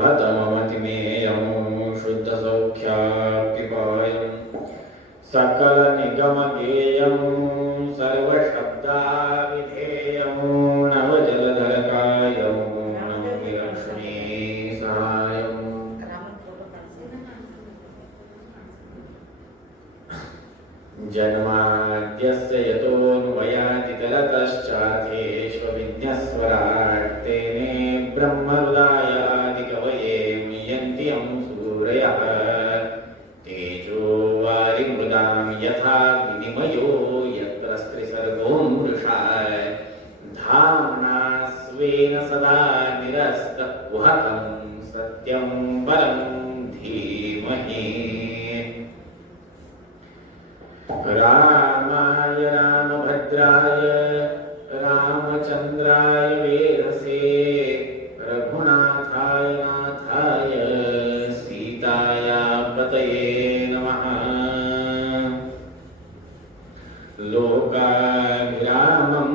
शुभतममतिमेयं शुद्धसौख्याप्तिपायं सकलनिगमगेयं सर्वशब्दाविधेयं नवजलधरकायं नमामि लक्ष्मीसहायम्। जन्माद्यस्य यतोऽन्वयादितरतश्चार्थेष्वभिज्ञस्वराट् तेने ब्रह्महृदायादिकवये मुह्यन्ति यं सूरयः तेजो वारिमृदां यथा विनिमयो यत्र स्त्रिसर्गो मृषा धाम्ना स्वेन सदा निरस्तकुहकं सत्यं परं धीमहि। रामाय रामभद्राय रामचन्द्राय वेधसे रघुनाथाय नाथाय सीताया पतये नमः। लोकाभिरामं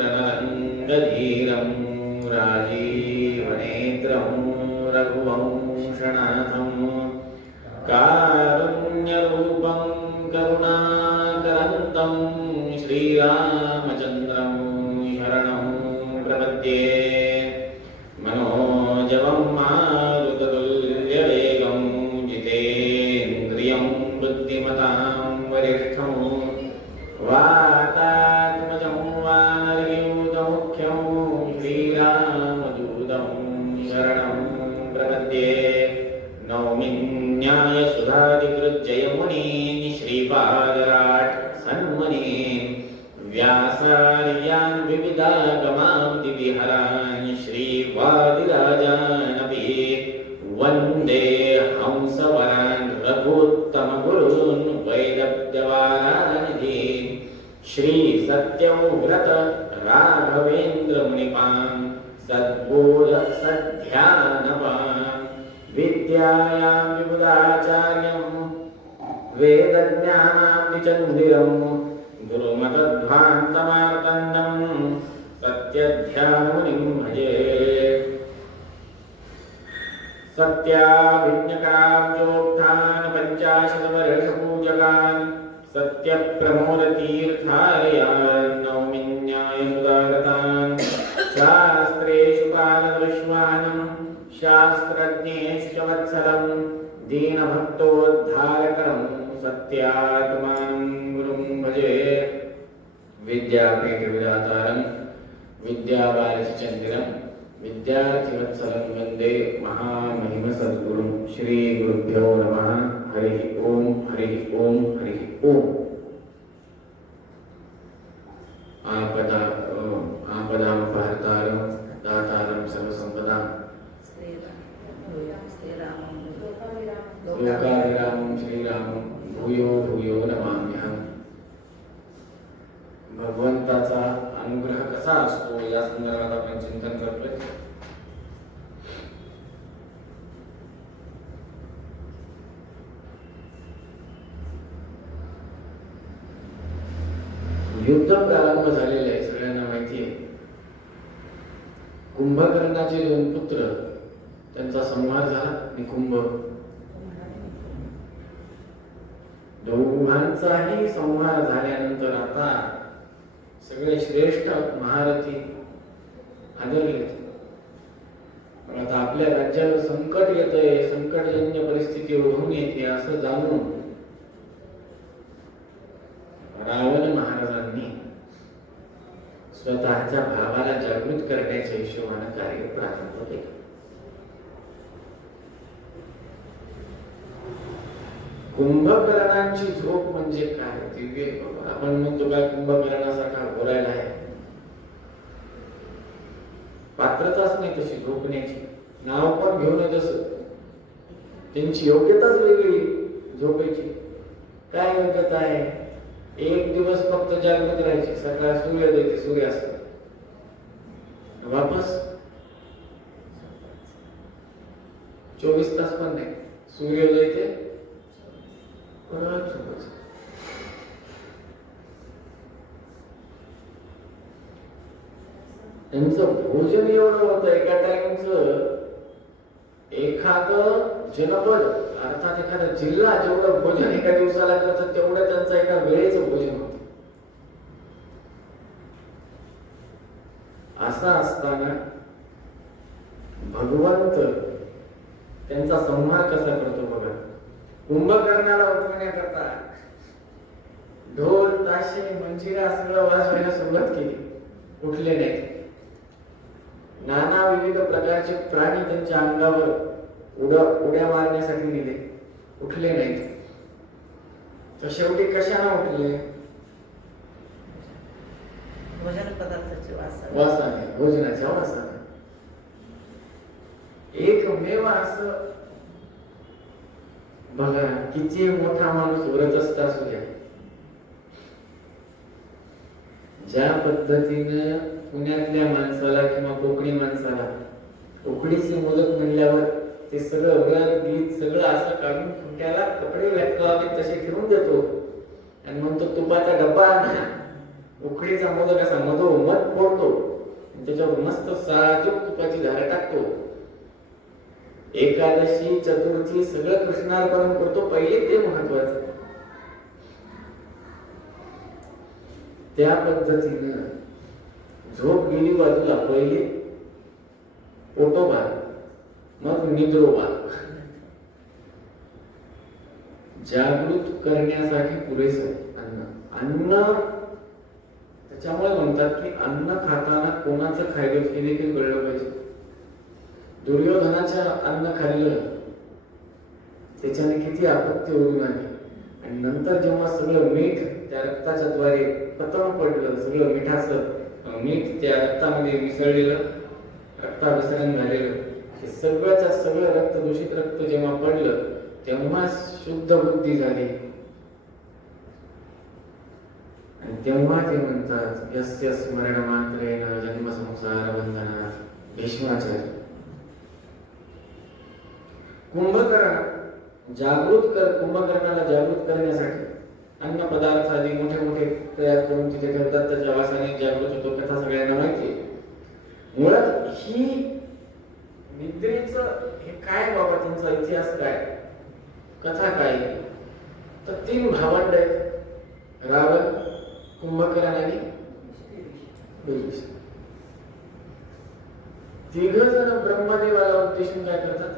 रणरङ्गधीरं राजीवनेत्रं रघुवंशनाथं कारुण्यरूपं करुणाकरन्तं श्रीरामचन्द्रं शरणं प्रपद्ये। मनोजवं मारुततुल्यवेगं जितेन्द्रियं बुद्धिमतां वरिष्ठं वातात्मजं वानरयूतमुख्यं श्रीरामदूतं शरणं प्रपद्ये। नौमि न्यायसुधादिकृज्जयमुनीन् श्रीपादराट् सन्मुनीन् व्यासार्यान् विविधागमाब्धिविहरान् श्रीवादिराजानपि वन्दे हंसवरान् रघुत्तमगुरून् वैदग्ध्यवारानिधीन् श्रीसत्यव्रत राघवेन्द्रमुनिपान् सद्बोधसद्ध्यानपान् विद्यायां विबुधाचार्यं वेदज्ञानाब्धिचन्दिरं गुरुमतध्वान्तमार्तण्डं सत्यध्यानमुनिं भजे। सत्याभिज्ञकराब्जोक्तान् पञ्चाशतवर्षपूजकान् सत्यप्रमोदतीर्थालयान् नौमि न्यायसुधागतान् शास्त्रेषु पारदृश्वान् शास्त्रज्ञेश्च वत्सलं दीनभक्तोद्धारकरं सत्यात्मानं गुरुं भजे। विद्यापीठविधातारं विद्यावारिधिचन्दिरं विद्यार्थिवत्सलं वन्दे महामहिमसद्गुरुं श्रीगुरुभ्यो नमः। हरिः ओं हरिः ओं हरिः ओं। आपदामपहर्तारं दातारं सर्वसम्पदां लोकाभिरामं श्रीरामं भूयो भूयो नमाम्यहम्। भगवंताचा अनुग्रह कसा असतो या संदर्भात आपण चिंतन करतोय। युद्ध प्रारंभ झालेले आहे, सगळ्यांना माहिती आहे। कुंभकर्णाचे 2 पुत्र, त्यांचा संहार झाला आणि कुंभ दोघांचाही संहार झाल्यानंतर आता सगळे श्रेष्ठ महारथी आदरले। पण आता आपल्या राज्यावर संकट येतंय, संकटजन्य परिस्थिती ओढून येते असं जाणून रावण महाराजांनी स्वतःच्या भावाला जागृत करण्याच्या हिशोबाने कार्य प्रारंभ केले। कुंभकर्णाची झोप म्हणजे काय? दिव्य आपण म्हणतो का कुंभकर्णासारखा बोलायला आहे, पात्रताच नाही तशी झोपण्याची। नाव पण घेऊ नये तसं, त्यांची योग्यताच वेगळी झोपायची। काय योग्यता आहे? 1 दिवस फक्त जागृत राहायचे, सकाळ सूर्योदय ते सूर्यास्त, वापस 24 तास पण नाही, सूर्योदय ते परत झोपायचं। त्यांचं भोजन एवढं होतं एका टाइमचं एखादं जनपद अर्थात एखादा जिल्हा जेवढं भोजन एका दिवसाला करतं तेवढं त्यांचं एका वेळेचं भोजन होतं. असं असताना भगवंत त्यांचा संहार कसा करतो बघा. कुंभकर्णाला उठवण्याकरता ढोल ताशे मंजिरा सगळं वाजवायला सुरुवात केली, उठले नाहीत. नाना विविध प्रकारचे प्राणी त्यांच्या अंगावर उड्या मारण्यासाठी नेले, उठले नाहीत. तर शेवटी कशाने उठले? भोजन पदार्थाची वासाने, भोजनाच्या वासाने. एकमेव असं बघा, किती मोठा माणूस व्रतस्थ असू द्या, ज्या पद्धतीनं पुण्यातल्या माणसाला किंवा कोकणी माणसाला उकडीचे मोदक म्हणल्यावर ते सगळं व्रत गीत सगळं असं काढून फुट्याला कपडे लटकावे तसे ठेवून देतो आणि म्हणतो तुपाचा डब्बा आणा, उकडीचा मोदक असा मधोमध फोडतो, त्याच्यावर मस्त साजूक तुपाची धार टाकतो. एकादशी चतुर्थी सगळं कृष्णार्पण करतो, पहिले ते महत्वाचं. त्या पद्धतीनं झोप गेली बाजूला, पहिले पोटोबा मग निद्रोबा. जागृत करण्यासाठी पुरेसं अन्न. त्याच्यामुळे म्हणतात की अन्न खाताना कोणाचं खायलं हे देखील कळलं पाहिजे. दुर्योधनाच्या अन्न खाल्लं त्याच्याने किती आपत्ती उडून आली आणि नंतर जेव्हा सगळं मीठ त्या रक्ताच्या द्वारे पतन पडलं, सगळं मिठाचं मीठ त्या रक्तामध्ये मिसळलेलं, रक्ताभिसरण झालेलं, हे सगळंच्या सगळं रक्त, दूषित रक्त जेव्हा पडलं तेव्हा शुद्ध बुद्धी झाली. आणि तेव्हा ते म्हणतात यस्य स्मरण मात्रेण जन्म संसार बंधनात् भीष्माचार्य. कुंभकर्णाला जागृत करण्यासाठी अन्न पदार्थ आदी मोठे मोठे तयार करून तिथे ठेवतात. त्याच्या वासाने जागृत होतो. कथा सगळ्यांना माहिती आहे. मुळात ही निद्रेचं हे काय बाबा, त्यांचा इतिहास काय, कथा काय? तर 3 भावंड आहेत, रावण, कुंभकर्ण आणि विभीषण. 3 जण ब्रह्मदेवाला उद्देशून काय करतात?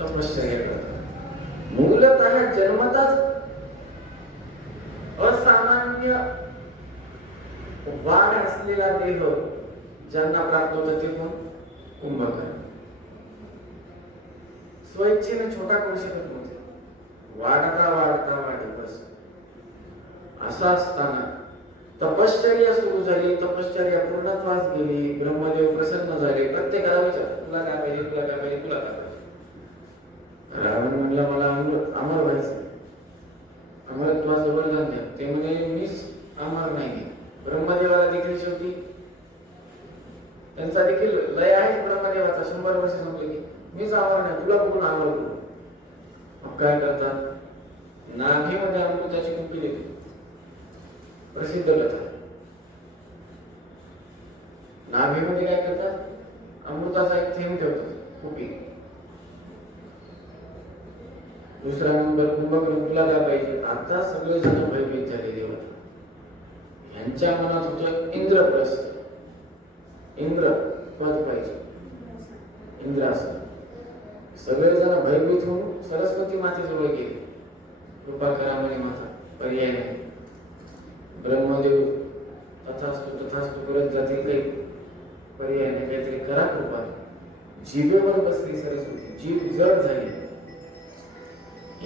तपश्चर्या करतात. मूलतः जन्मताच असामान्य वाढ असलेला देह ज्यांना प्राप्त होतं ते कोण? कुंभकर्ण. स्वइच्छेने छोटा करू शकत नव्हते. वाढता वाढता वाढत बस. असं असताना तपश्चर्या सुरू झाली. तपश्चर्या पूर्णत्वास गेली. ब्रह्मदेव प्रसन्न झाले. प्रत्येकाला विचार, तुला काय पाहिजे, तुला काय पाहिजे, तुला काय पाहिजे? रावण म्हणला मला अमर व्हायचं, अमरत्वाचं वरदान द्या. ते म्हणे मीच अमर नाही. ब्रह्मदेवाला देखील शेवटी त्यांचा देखील लय आहे ब्रह्मदेवाचा. 100 वर्ष संपले की मीच अमर नाही, तुला कुठून अमर करू? मग काय करतात? नाभीमध्ये अमृताची कुंपी देते. प्रसिद्ध कथा. नाभीमध्ये काय करतात? अमृताचा एक थेंब ठेवतात कुंपी. दुसरा नंबर कुंभकर्ण, तुला काय पाहिजे? आता सगळे जण भयभीत झालेले होते. यांच्या मनात होतं इंद्रप्रस्थ, इंद्र पद पाहिजे, इंद्रासन. सगळेजण भयभीत होऊन सरस्वती मातेजवळ गेले. कृपा करा म्हणे माता, पर्याय नाही. ब्रह्मदेव तथास्तु तथास्तु करत जातील, काही पर्याय नाही, काहीतरी करा कृपा. जिभेवर बसली सरस्वती, जीभ जड झाली.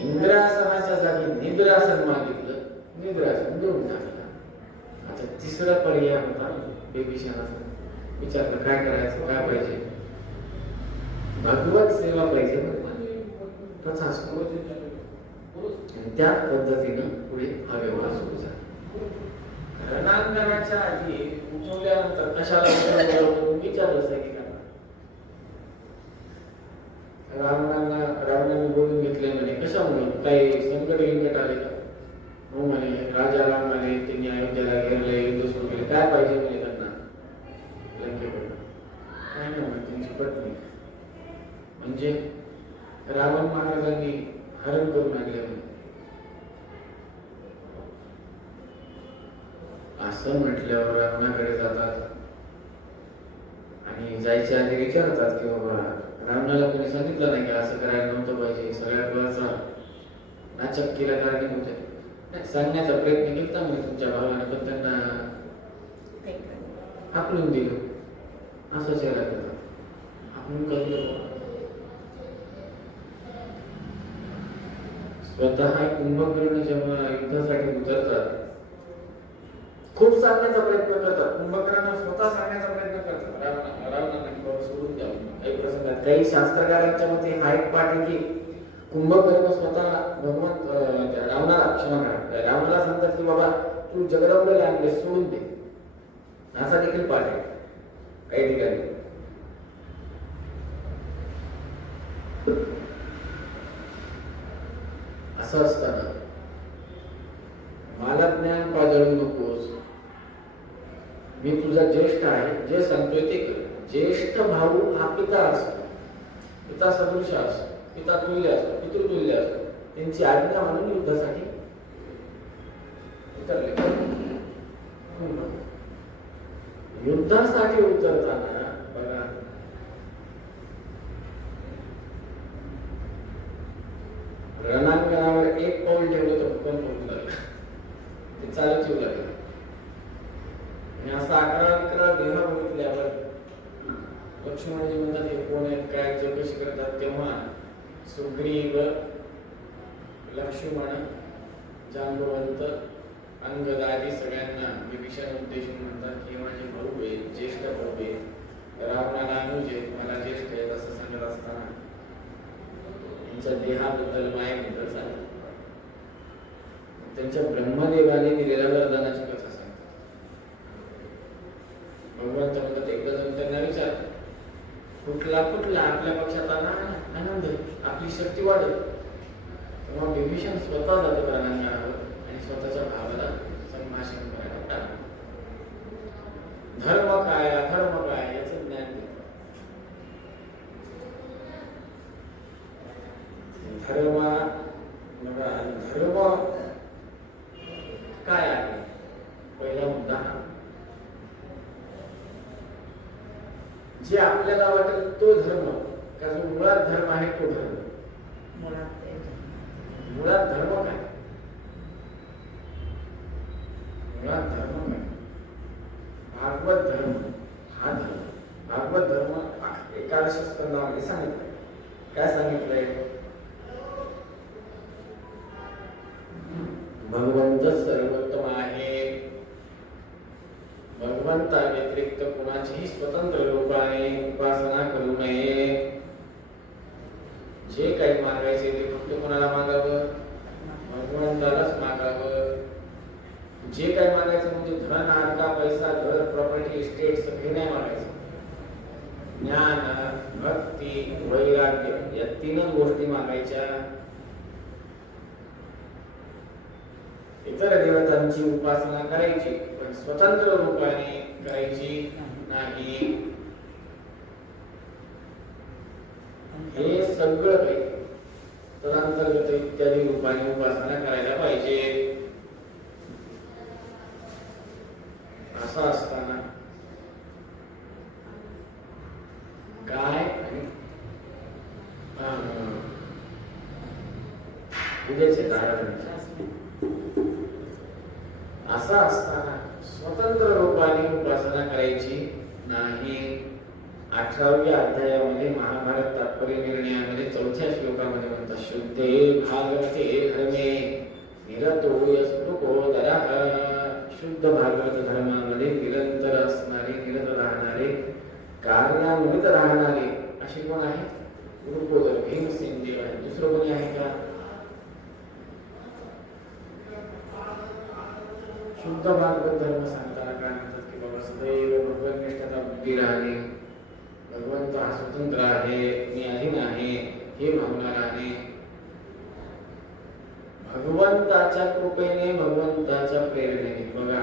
इंद्रासनाच्या जागी निद्रासन मागितलं, निद्रासन देऊन टाकलं. आता तिसरा पर्याय होता विभीषणाचा. विचारलं काय करायचं, काय पाहिजे? भगवत सेवा पाहिजे. तथास्तु. आणि त्या पद्धतीनं पुढे हा व्यवहार सुरू झाला. रणांगणाच्या आधी उठवल्यानंतर कशाला विचारलं सैनिकांना. रावणाने बोलून घेतले म्हणे, कशामुळे, काही संकट विकट आले का? हो म्हणे, राजा राम आले, त्यांनी अयोध्येला घेरले, युद्ध सुरू केले, काय पाहिजे म्हणे त्यांना लंकेकडून? काय नाही म्हणे, त्यांची पत्नी. म्हणजे रावण महाराजांनी हरण करून आणले. असं म्हटल्यावर रावणाकडे जातात आणि जायच्या आधी विचारतात की बाबा रावणाला कोणी सांगितलं नाही का असं करायला नव्हतं पाहिजे, सगळ्या कुळाचा नाचक केला कारणीभूत आहे. सांगण्याचा प्रयत्न केला मी तुमच्या भावाने, पण त्यांना हाकलून दिलं. असं चेहरा करतात. आपण कळलं स्वतः कुंभकर्ण जेव्हा युद्धासाठी उतरतात, खूप सांगण्याचा प्रयत्न करतात. कुंभकर्ण स्वतः सांगण्याचा प्रयत्न करतात रावणाला की बाबा सोडून द्यावं काही प्रसंगात. काही शास्त्रकारांच्या मते हा एक पाठ आहे की कुंभकर्ण स्वतः रावणाला सांगतात की बाबा तू जगदंबेला आणले सोडून दे, असा देखील पाठ आहे काही ठिकाणी. असं असताना मला ज्ञान पाजळू नकोस, मी तुझा ज्येष्ठ आहे, जे सांगतोय ते कर. ज्येष्ठ भाऊ हा पिता असतो, पिता सदृश असतो, पिता तुल्य असतो, पितृतुल्य असतो. त्यांची आज्ञा म्हणून युद्धासाठी उतरले. युद्धासाठी उतरताना बघा रणांगणावर एक पाऊल ठेवलं तर भूकंप होऊ लागला, ते चालत येऊ लागलं. आणि असा 11 देह बघितल्यावर लक्ष्मणजी म्हणतात हे कोण आहेत, काय चौकशी करतात. तेव्हा सुग्रीव, लक्ष्मण, जांबवंत, अंगद आदी सगळ्यांना विभीषण उद्देशून म्हणतात की माझे भाऊ आहेत, ज्येष्ठ भाऊ आहेत, रावणाला अनुज आहेत, मला ज्येष्ठ आहेत असं सांगत असताना त्यांच्या देहाबद्दल मायेबद्दल सांगतात. त्यांच्या ब्रह्मदेवाने दिलेल्या वरदानाची कथा सांगतात. भगवंत म्हणतात एकदा जाऊन त्यांना विचार कुठला आपल्या पक्षात आनंद, आपली शक्ती वाढत. तेव्हा विभीषण स्वतः जातो रणांगणावर आणि स्वतःच्या भावाला संभाषण करायला टाकतो. धर्म काय अधर्म काय याचं ज्ञान देतो. धर्म काय आहे पहिला मुद्दा हा. जे आपल्याला वाटेल तो धर्म का जो मुळात धर्म आहे तो धर्म. मुळात धर्म काय, मुळात धर्म काय, भागवत धर्म हा धर्म. भागवत धर्म 11 स्कंदामध्ये सांगितलंय. काय सांगितलंय? भगवंत सर्वोत्तम आहे, भगवंता व्यतिरिक्त कोणाचीही स्वतंत्र रूपाने उपासना करू नये. जे काही मागायचे ते फक्त कोणाला मागावं, भगवंतालाच मागावं. जे काही मागायचं म्हणजे धन, अर्का, पैसा, घर, प्रॉपर्टी, इस्टेट सगळे नाही मागायचं. ज्ञान, भक्ती, वैराग्य या 3च गोष्टी मागायच्या. इतर देवतांची उपासना करायची पण स्वतंत्र रूपाने करायची नाही. हे सगळं काही तदंतर्गत इत्यादी रूपाने उपासना करायला पाहिजे. असं असताना गाय आणि पूजेचे असं असताना स्वतंत्र रूपाने उपासना करायची नाही. 18व्या अध्यायामध्ये महाभारत तात्पर्य निर्णयामध्ये 4थ्या श्लोकामध्ये म्हणतात शुद्धे भागवते धर्मे निरतो यस्तुकोदरः. शुद्ध भागवत धर्मामध्ये निरंतर असणारे, निरत राहणारे, कार्यान्वित राहणारे असे कोण आहेत? गुरुपोदर भीमसेन देव आहे. दुसरं कोणी आहे का? शुद्ध भागवत धर्म सांगताना काय म्हणतात की बाबा सदैव भगवतनिष्ठता बुद्धी राहणे, भगवंत हा स्वतंत्र आहे, मी अधीन आहे हे भावना राहणे, भगवंताच्या कृपेने, भगवंताच्या प्रेरणेने. बघा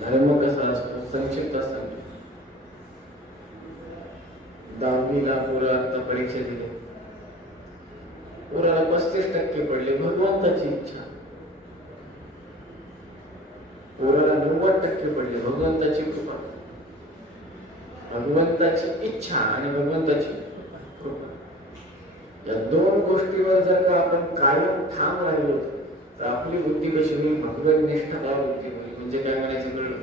धर्म कसा असतो संक्षिप्त सांगतो. 10वीला पोरं आता परीक्षा दिली पोराला 35% पडले, भगवंताची इच्छा. पोराला 90% पडले, भगवंताची कृपा. भगवंताची इच्छा आणि भगवंताची कृपा, या दोन गोष्टीवर जर का आपण कायम ठाम राहिलो तर आपली बुद्धी कशी होईल? भगवत निष्ठा बुद्धी होईल. म्हणजे काय म्हणायचं कळलं?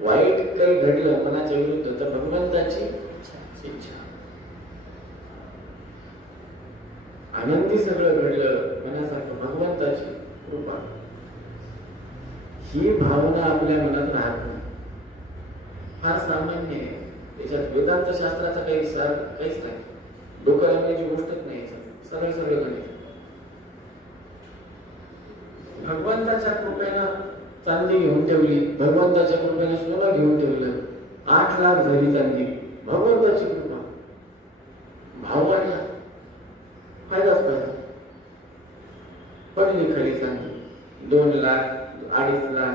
वाईट काही घडलं मनाच्या विरुद्ध तर भगवंताची इच्छा, आनंदी सगळं घडलं मनासारखं भगवंताची कृपा, ही भावना आपल्या मनात राहत नाही. फार सामान्य आहे. त्याच्यात वेदांत शास्त्राचा काही सार काहीच नाही, डोकं लावण्याची गोष्टच नाही. सरळ सरळ गणित. भगवंताच्या कृपेनं चांदी घेऊन ठेवली, भगवंताच्या कृपेनं सोनं घेऊन ठेवलं, 8 लाख झाली चांदी, भगवंताची कृपा. भाव वाढला, फायदाच फायदा. पडली खाली चांदी, 2 लाख, 2.5 लाख,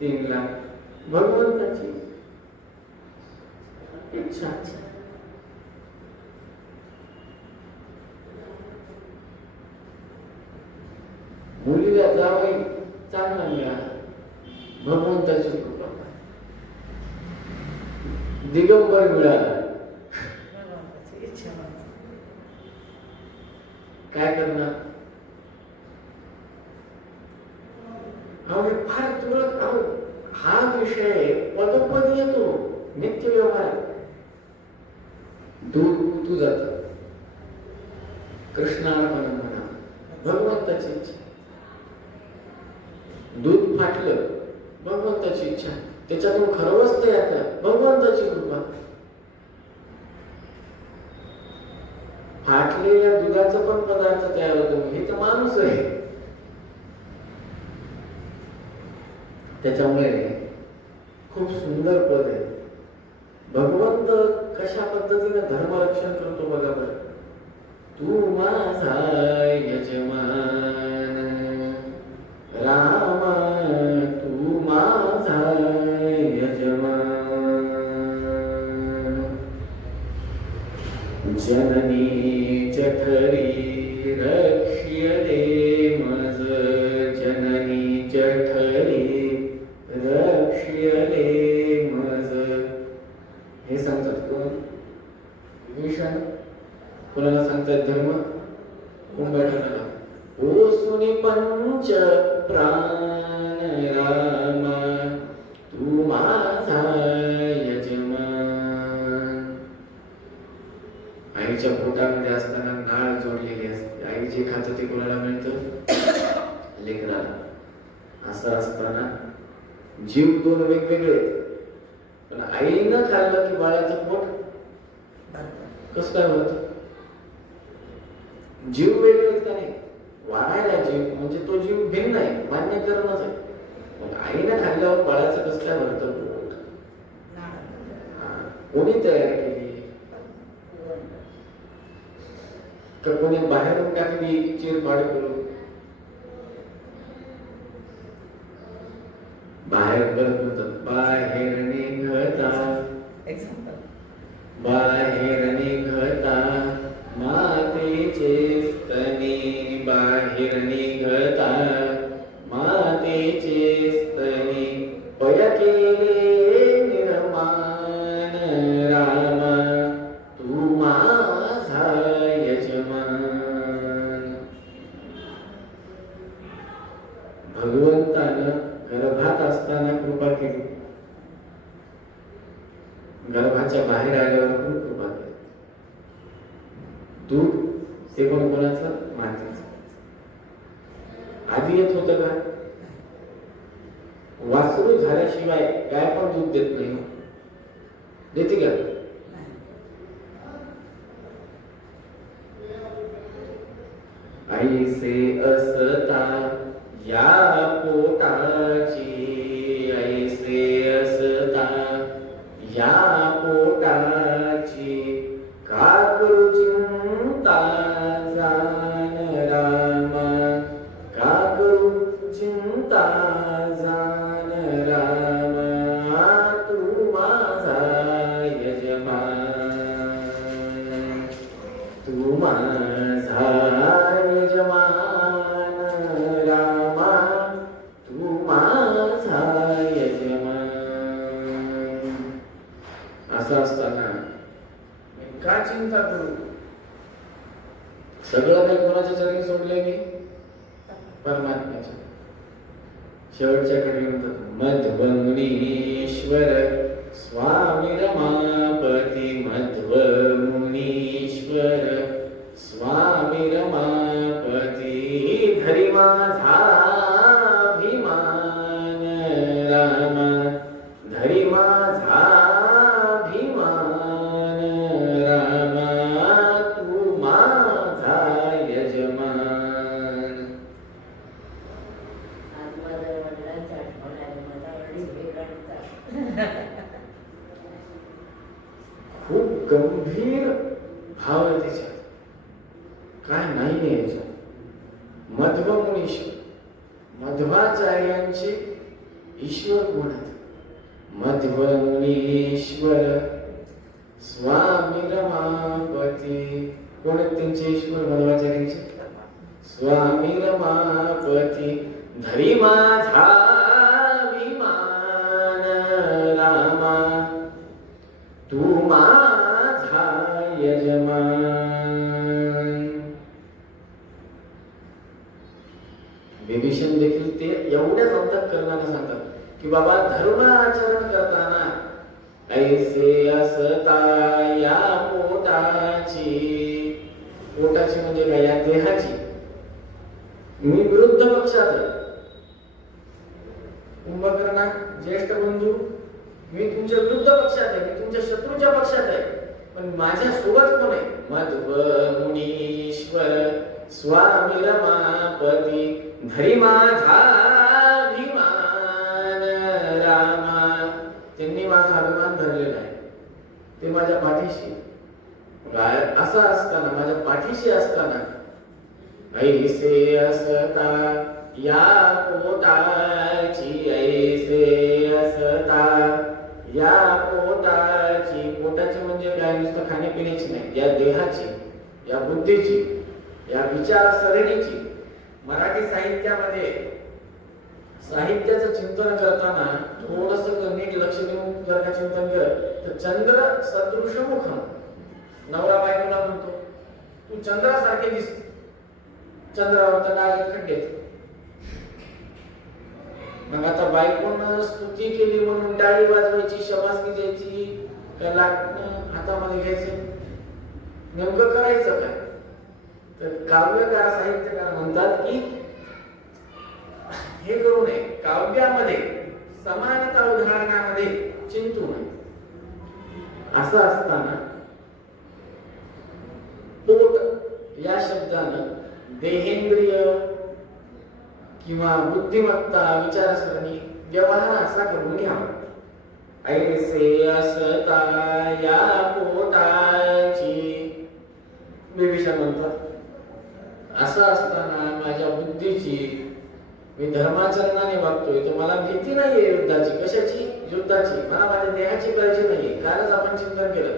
3 लाख, भगवंताची इच्छा. मुलीला जावई चांगला मिळाला, भगवंताची कृपा. दिगंबर मिळाला, भगवंताची इच्छा. काय करणार? फार तुरळक. हा विषय पदोपद येतो नित्य व्यवहार. दूध उतू जात, कृष्णार्पण म्हणा, भगवंताची इच्छा. दूध फाटलं, भगवंताची इच्छा. त्याच्यातून खरवस्त येतं, भगवंताची कृपा. फाटलेल्या दुधाचा पण पदार्थ तयार होतो, हे तर माणूस आहे. त्याच्यामुळे खूप सुंदर पद आहे. भगवंत कशा पद्धतीने धर्मरक्षण करतो बघा बरं. तू माझा यजमान रामा, तू माझा यजमान. जननी जठरी रक्ष्य दे मज, जननी जठरी रक्ष्य दे मज. हे सांगतात कोण? विभीषण. कोणाला सांगतात? धर्म. कुंभकर्णाला. ओ सुनी पंच प्राण रामा, तू माझा यजमान. आईच्या पोटामध्ये असताना नाळ जोडलेली असते. आई जे खातं ते कोणाला मिळतं? लेकराला. असं असताना जीव दोन वेगवेगळे, पण आईनं खाल्लं की बाळाचं पोट कसं काय होत? जीव वेगळेच का नाही? वाढायला जीव म्हणजे तो जीव भिन्न आहे, मान्य करणंच आहे. पण आईनं खाल्ल्यावर बाळाचं कसं काय भरतं पोट? कोणी तयार केली? तर कोणी बाहेरून टाकली चिरफाड करून? बाहेर करत बाहेर निघता, बाहेर निघता मातेचे स्तनी, बाहेर निघता मातेचे स्तनी, पय केले निर्माण रामा, तू माझा यजमान. भगवंतानं गर्भात असताना कृपा केली, गर्भाच्या बाहेर आल्यावर पण कृपा केली. दूध ते पण कोणाचं? मातेचं. आधी येत होतं का? वासरू झाल्याशिवाय गाय पण दूध देत नाही. देते का? ऐसे असता या पोटाची, ऐसे असता या पोटाची, का करू चिंता जान रामा, का करू चिंता जान रामा, तू माझा यजमान, तू माझा करू. सगळं काही कोणाच्या चरणी सोडले मी? परमात्म्याच्या. शेवटच्या कडे म्हणतात मध्वमुनीश्वर स्वामी रमापती. मध्वमुनीश्वर स्वामी रमापती. धरी माझा अभिमान राम. धरी माझा अभिमान राम. तू माझा यजमान. आज माझ्या वडिलांची आठवण आली. माझा वडील हे करतात. खूप गंभीर भाव आहे त्याच्यात. काय नाहीये याच्यात. मध्वमुनीश्वर मध्वाचार्यांचे ईश्वर कोण आहेत? मध्वमुनीश्वर स्वामी रमापती. कोण आहेत त्यांचे ईश्वर मध्वाचार्यांचे? स्वामी रमापती. धरी माझा अभिमान रामा. तू माझा यजमान. विभीषण देखील ते एवढ्याच अंतःकरणाने सांगतात की बाबा धर्म आचरण करताना ऐसे असता या पोटाची. पोटाची म्हणजे काय? या देहाची. मी विरुद्ध पक्षात आहे. कुंभकर्णा ज्येष्ठ बंधू, मी तुमच्या विरुद्ध पक्षात आहे. मी तुमच्या शत्रूच्या पक्षात आहे. पण माझ्या सोबत कोण आहे? मध्वमुनीश्वर स्वामी रमापती. धरी माझा अभिमान रामा. त्यांनी माझा अभिमान धरलेला आहे. ते माझ्या पाठीशी. असं असताना, माझ्या पाठीशी असताना ऐसे असता या पोटाची. ऐसे असता या पोटाची. पोटाची म्हणजे काय? नुसतं खाण्यापिण्याची नाही, या देहाची, या बुद्धीची, या विचारसरणीची. मराठी साहित्यामध्ये साहित्याचं चिंतन करताना थोडस नीट लक्ष देऊन जर का चिंतन केलं तर चंद्र सदृश मुख. नवरा बायकोला म्हणतो तू चंद्रासारखे दिसते. चंद्रावर तर डाग खड्डे. मग आता बायकोनं स्तुती केली म्हणून टाळी वाजवायची, शबासकी द्यायची, का लाटणं हातामध्ये घ्यायचं? नेमकं करायचं काय? तर काव्यकार साहित्यकार म्हणतात की हे करू नये. काव्यामध्ये समानता उदाहरणामध्ये चिंतू नये. असं असताना पोट या शब्दानं देहेंद्रिय किंवा बुद्धिमत्ता, विचारसरणी, व्यवहार असा करून घ्यावा. ऐसे असता या पोटाची. विभीषण म्हणतात असं असताना माझ्या बुद्धीची मी धर्माचरणाने वागतोय तर मला भीती नाहीये युद्धाची. कशाची? युद्धाची. मला माझ्या देहाची काळजी नाहीये. कालच आपण चिंतन केलं.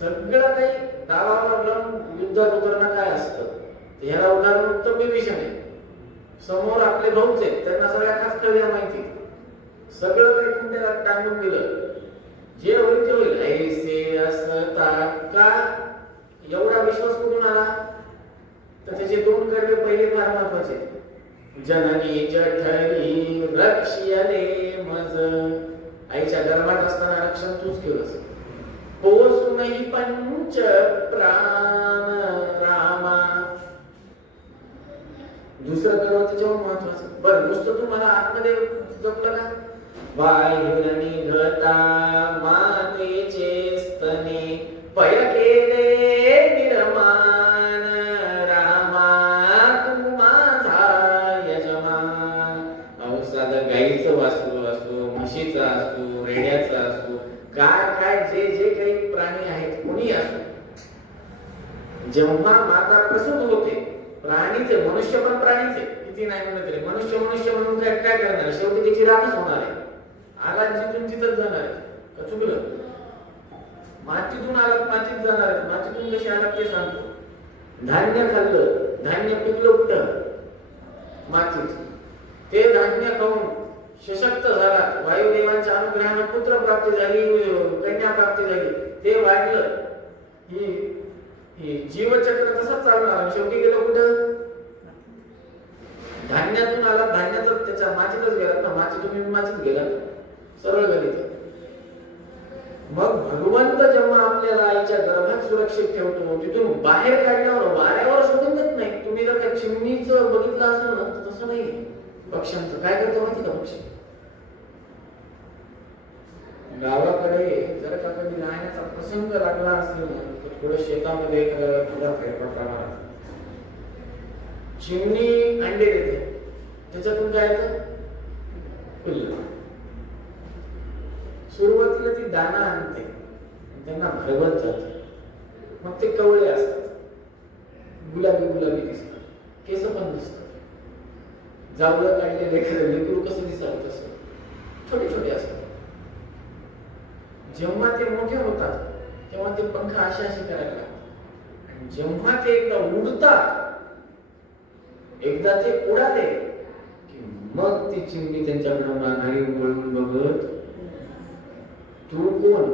सगळं काही दावावर लावून युद्धात उतरणं काय असतं? ह्याला उदाहरण उत्तम विभीषण आहे. समोर आपले भाऊच आहेत, त्यांना सगळ्या खास कळल्या माहिती. सगळं काही कुंड्याला टांगून दिलं. जे होईल ते होईल. ऐसे असता का? एवढा विश्वास कुठून आला? तर त्याचे दोन कडवे पहिले फार महत्वाचे. जननी जठरी रक्षियले मज. आईच्या गर्भात असताना रक्षण तूच केलंस. पोसूनही पंच प्राण रामा. दुसरं कडवं त्याच्यावर महत्वाचं. बरं नुसतं तू मला आतमध्ये जपलं का? बाहेर निघता मातेचे स्तनी पय केले निर्माण रामा. तू माझा यजमान. अहो साधं गाईचं वासरू असो, म्हशीचं असो, रेड्याचं असो, काय काय जे जे काही प्राणी आहेत, कोणी असो, जेव्हा माता प्रसूत होते, प्राणीचे, मनुष्य पण प्राणीचे, किती नाही म्हणत तरी मनुष्य म्हणून काय काय करणार? शेवटी त्याची राखच होणार आहे. आला जिथून तिथंच जाणार आहे. चुकलं. मातीतून आलात मातीत जाणार आहे. मातीतून कशी आलात ते सांगतो. धान्य खाल्लं, धान्य पिकलं कुठं? मातीत. ते धान्य खाऊन सशक्त झाला, वायुदेवांच्या अनुग्रहाने पुत्र प्राप्ती झाली, कन्या प्राप्ती झाली, ते वाढलं, ही जीवचक्र तसंच चालणार आणि शेवटी गेलं कुठं? धान्यातून आला, धान्यातच त्याच्या मातीतच गेलात ना, माती तुम्ही मातीत गेलात, सरळ गणित. मग भगवंत जेव्हा आपल्याला आईच्या गर्भात सुरक्षित ठेवतो, तिथून बाहेर काढल्यावर वाऱ्यावर सोडून देत नाही. तुम्ही जर त्या चिमणीचं बघितलं असेल ना, तर तसं नाही. पक्ष्यांचं काय करतो माहिती का? पक्षी गावाकडे जर का कधी राहण्याचा प्रसंग लागला असेल ना, तर थोडं शेतामध्ये एखादा थोडा फेरफटका मारा. चिमणी अंडे देते, त्याच्यातून काय येतं? पिल्लं. सुरुवातीला ती दाना आणते, त्यांना भरवत जाते, मग ते कवळे असतात, गुलाबी गुलाबी दिसतात, केस पण दिसतात. जावलं काढलेले लेकरू कसं दिसतात तसं छोटे छोटे असतात. जेव्हा ते मोठे होतात तेव्हा ते पंख असे असे करायला लागतात, आणि जेव्हा ते एकदा उडतात, एकदा ते उडाले की मग ती चिमणी त्यांच्याकडे माघारी वळून बघत, तू कोण,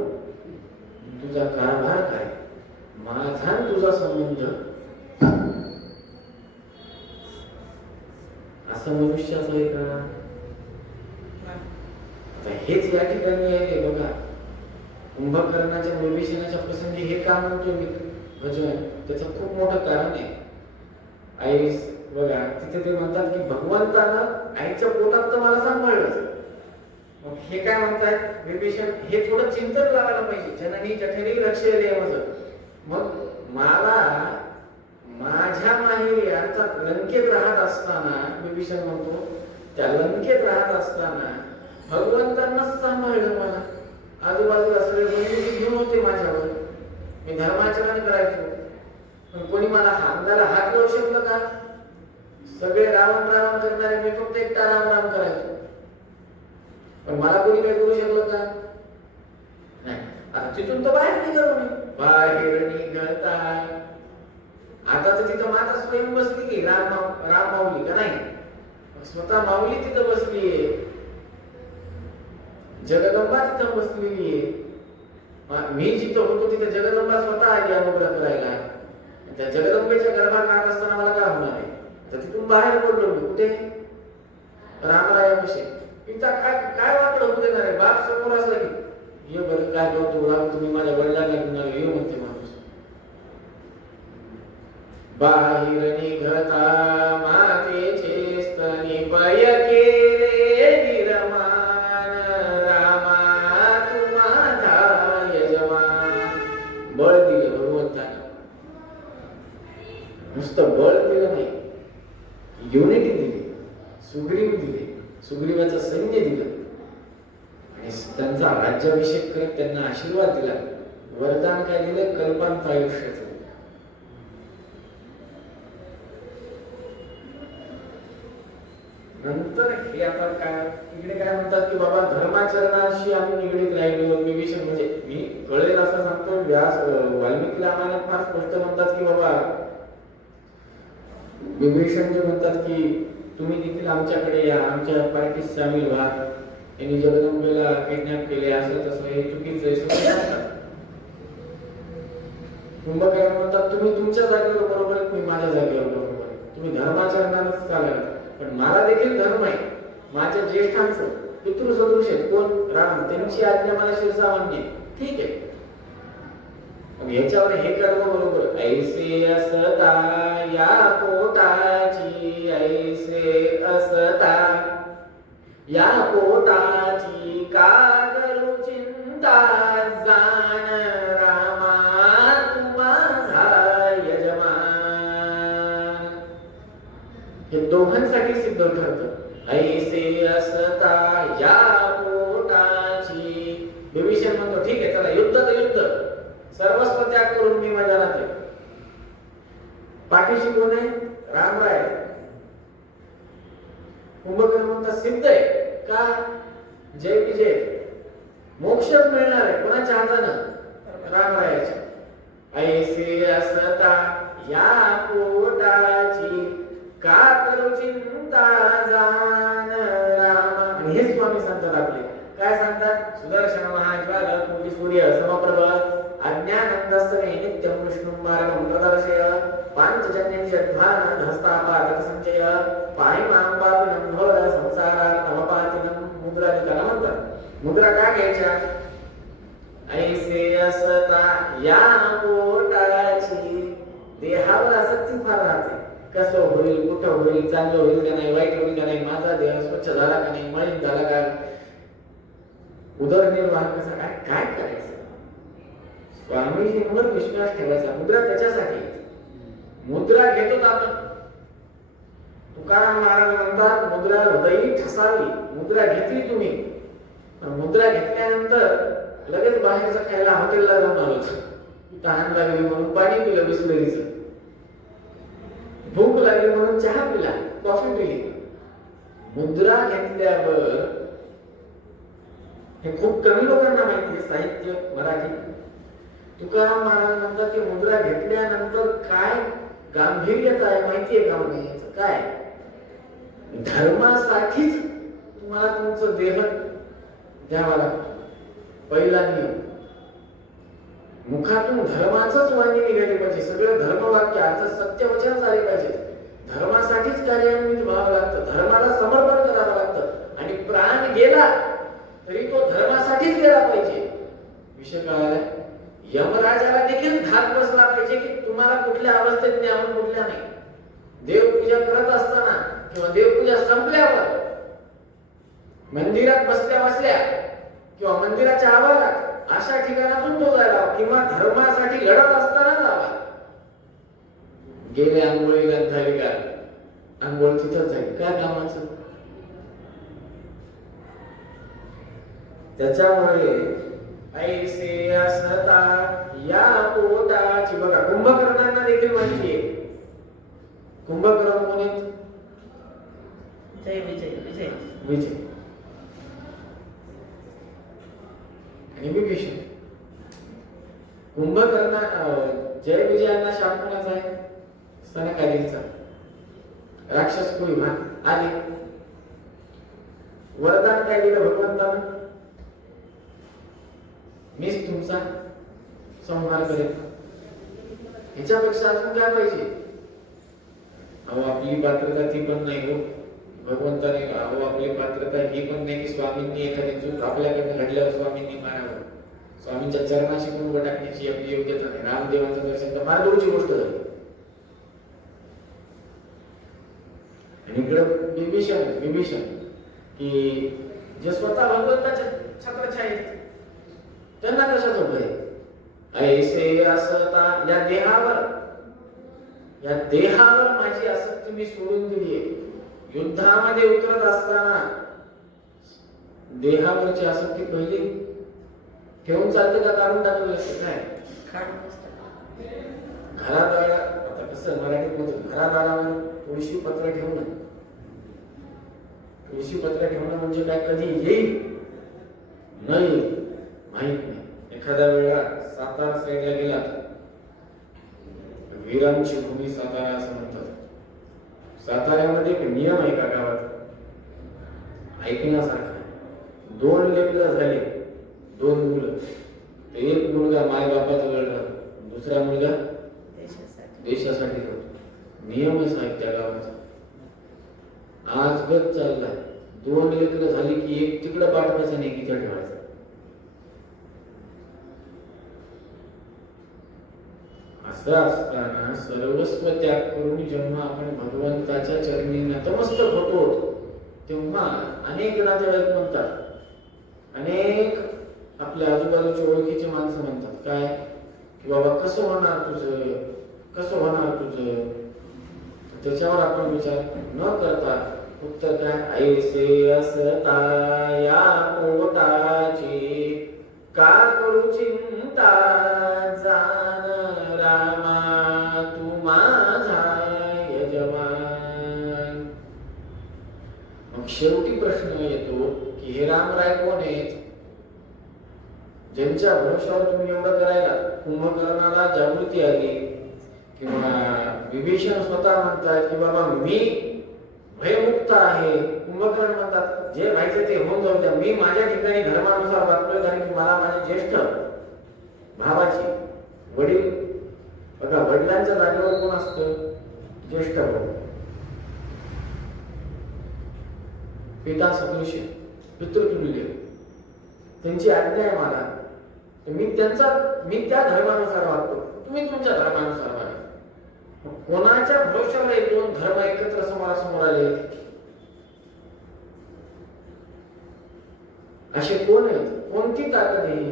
तुझा कारभार काय, माझा तुझा संबंध, असं मनुष्याचं आहे का? हेच या ठिकाणी आहे बघा. कुंभकर्णाच्या विभीषणाच्या प्रसंगी हे का म्हणतो मी भजन, त्याचं खूप मोठं कारण आहे. आई बघा तिथे ते म्हणतात की भगवंतानं आईच्या पोटात तर मला सांभाळलं. मग हे काय म्हणतात विभीषण, हे थोडं चिंतन लावायला पाहिजे. जननी जठरी रक्षेले माझं. मग मला माझ्या माहेरी अर्थात लंकेत राहत असताना, विभीषण म्हणतो त्या लंकेत राहत असताना भगवंतांनाच सांभाळलं मला. आजूबाजूला सगळे बंधू घेऊन होते माझ्यावर, मी धर्माचरण करायचो, पण कोणी मला अंगाला हात लावू शकलं का? सगळे रावण रावण करणारे, मी फक्त एकटा राम राम करायचो, पण मला कोणी काय करू शकलं का? नाही. आता तिथून तर बाहेर निघालो मी, बाहेर निघता. आता तर तिथं माता स्वयं बसली की राम माऊली का नाही? स्वतः माऊली तिथं बसलीये, जगदंबा तिथं बसलेली आहे. मी जिथं होतो तिथं जगदंबा स्वतः आली अनुग्रह करायला. त्या जगदंबेच्या गर्भात राहत असताना मला काय होणार आहे? तर तिथून बाहेर पडलो मी. कुठे? रामरायापाशी. इथं काय वाटलं होऊ देणार आहे? बाप समोर असला की ये बरं काय करतो राम, तुम्ही माझ्या वडिलांना घेऊन आले, ये म्हणते माणूस. बाहेर निघता मातेचे स्तनी पय केले निर्माण, रामा तू माझा यजमान. बळ दिलं भगवंताने, नुसतं बळ दिलं नाही, युनिटी दिली, सुग्रीव दिले, सुग्रीवाचं सैन्य दिलं, आणि त्यांचा राज्याभिषेक करत त्यांना आशीर्वाद दिला. वरदान काय दिलं? कल्पांत आयुष्याचं. नंतर हे आता काय इकडे काय म्हणतात की बाबा धर्माचरणाशी आम्ही निगडीत राहिलो. विभीषण म्हणजे मी कळेल असं सांगतो, व्यास वाल्मिकी रामायणात फार स्पष्ट म्हणतात की बाबा विभीषण जे म्हणतात की तुम्ही देखील आमच्याकडे या, आमच्या पार्टीत सामील व्हा, यांनी जगदंबेला किडनॅप केले, असं तसं हे चुकीचं आहे. कुंभकर्ण म्हणतात तुम्ही तुमच्या जागेवर बरोबर आहे, तुम्ही माझ्या जागेवर बरोबर आहे, तुम्ही धर्माचरणानेच चालायला, पण मला देखील धर्म आहे. माझ्या ज्येष्ठांचं पितृसदृश आहेत, कोण? राम, त्यांची आज्ञा मला शिरसामान्य आहे. ठीक आहे, याच्यावर हे कर्म बरोबर. ऐसे असता या पोटाची, ऐसे असता या पोटाची, का करू चिंता, जाण रामा तू माझा यजमान. हे दोघांसाठी सिद्ध ठरतं. ऐसे असता या पोटाची. विभीषण म्हणतो ठीक आहे, चला युद्ध तर युद्ध, सर्वस्व त्याग करून मी माझ्या राहते. पाठीशी कोण आहे? रामराय. कुंभकर्ण म्हणतात सिद्ध आहे का? जय विजय, मोक्षच मिळणार आहे. कोणाच्या हातानं? रामरायाच्या. ऐसे असता या पोटाची, का करू चिंता, जाण रामा. आणि हेच आनंदस्तने नित्यं विष्णुं मार्गं प्रदर्शय पाञ्चजन्यजध्वान हस्तापादक संचय पाहि मां पापिनं घोर संसारात् नवपातिनं मुद्रा म्हणतात. मुद्रा का घ्यायच्या? ऐसे असता या पोटाची देहावर आसक्ती फार राहते. कसं होईल, कुठं होईल, चांगलं होईल का नाही, वाईट होईल का नाही, माझा देह स्वच्छ झाला का नाही, मलिन झाला का, उदरनिर्वाह कसा काय काय करायचं. स्वामीजींवर विश्वास ठेवायचा. मुद्रा त्याच्यासाठी. मुद्रा घेतो आपण. तुकाराम महाराज म्हणतात मुद्रा हृदयी ठसावी. मुद्रा घेतली तुम्ही, पण मुद्रा घेतल्यानंतर लगेच बाहेरचं खायला हॉटेलला जाऊन आलो, तहान लागली म्हणून पाणी पिलं बिस्लरीचं, भूक लागली म्हणून चहा पिला, कॉफी पिली. मुद्रा घेतल्यावर हे खूप कमी लोकांना माहिती आहे. साहित्य मराठी तुकाराम महाराज म्हणतात की मुद्रा घेतल्यानंतर काय गांभीर्यता आहे माहिती आहे का? म्हणजे काय धर्मासाठीच तुम्हाला तुमचं देह द्यावा लागतो. पहिला नियम, मुखातून धर्माचंच वाणी निघाली पाहिजे. सगळं धर्मवाक्य अर्थात सत्यवचन झाले पाहिजे. धर्मासाठीच कार्यान्वित व्हावं लागतं. धर्माला समर्पण करावं लागतं. आणि प्राण गेला तरी तो धर्मासाठीच गेला पाहिजे. विषय कळाला? यमराजाला देखील धाक बसला पाहिजे की तुम्हाला कुठल्या अवस्थेत न्यावं, कुठल्या नाही. देवपूजा करत असताना किंवा देवपूजा संपल्यावर मंदिरात बसल्या बसल्या किंवा मंदिराच्या आवारात अशा ठिकाणातून तो जायला किंवा धर्मासाठी लढत असताना जावा. गेले आंघोळीला झाली का, आंघोळ तिथंच जाईल, काय कामाचं. त्याच्यामुळे ऐसे असता या पोटाची. बघा कुंभकर्णांना देखील माहिती आहे. कुंभकर्ण कोण आहेत? जय विजय विजय विजय आणि विभीषण. कुंभकर्ण जय विजयांना शाप कोणाचा आहे? सनकादिचा. राक्षस कोळी आले. वरदान काय दिलं भगवंतानं? मीच तुमचा संहार करेन. ह्याच्यापेक्षा अजून काय पाहिजे? अहो आपली पात्रता ती पण नाही हो. भगवंताने अहो आपली पात्रता ही पण नाही की स्वामींनी एखादी चूक आपल्याकडनं घडल्यावर स्वामींनी मारावं. स्वामींच्या चरणाशी कुंभ टाकण्याची आपली योग्यता नाही. रामदेवांचं दर्शन तर फार दूरची गोष्ट झाली. आणि इकडं विभीषण की जे स्वतः भगवंताच्या छत्रछायेत, त्यांना कशाच भय? ऐसे असता या देहावर माझी आसक्ती मी सोडून दिली आहे. युद्धामध्ये उतरत असताना देहावरची आसक्ती पहिली ठेवून चालते का काढून टाकलं असतं? काय घरात आता कसं मराठीत म्हणतो, घरात आल्यावर तुळशी पत्र ठेवणं. तुळशी पत्र ठेवणं म्हणजे काय? कधी येईल नाही माहित नाही. एखाद्या वेळा सातारा साईडला गेला, वीरांची भूमी सातारा असं म्हणतात. साताऱ्यामध्ये एक नियम आहे का गावात? ऐकण्यासारखा. 2 लेकरं झाले, 2 मुलं, एक मुलगा मायबापाजवळ राहतो, दुसरा मुलगा देशासाठी राहतो. नियमच आहे त्या गावाचा. आज गत चाललाय. 2 लेकरं झाली की एक तिकडं पाठवायचं नाही, तिथं ठेवायचं. असं असताना सर्वस्व त्याग करून जेव्हा आपण भगवंताच्या चरणी नतमस्तक होतो, तेव्हा अनेक नातेवाईक म्हणतात, अनेक आपल्या आजूबाजूच्या ओळखीचे माणसं म्हणतात काय की बाबा कसं होणार तुझं. त्याच्यावर आपण विचार न करता उत्तर काय? ऐसे असता या पोटाची का करू चिंता, जान रामा तू माझा यजमान. मग शेवटी प्रश्न येतो की हे रामराय कोण आहेत ज्यांच्या भरोशावर तुम्ही एवढं करायला? कुंभकर्णाला जागृती आली किंवा विभीषण स्वतः म्हणतात की बाबा मी भयमुक्त आहे. कुंभकर्ण म्हणतात जे व्हायचं ते होऊन जाऊ द्या, मी माझ्या ठिकाणी धर्मानुसार वागतोय, कारण की मला माझ्या ज्येष्ठ भावाची वडील बघा, वडिलांच्या जागेवर कोण असतं? ज्येष्ठ भाऊ. पिता सदृश, पितृतुल्य, त्यांची आज्ञा आहे मला, तर मी त्या धर्मानुसार वागतो, तुम्ही तुमच्या धर्मानुसार वागा. कोणाच्या भरोश्यावर दोन धर्म एकत्र समोरासमोर आले? असे कोण आहेत? कोणती ताकद आहे?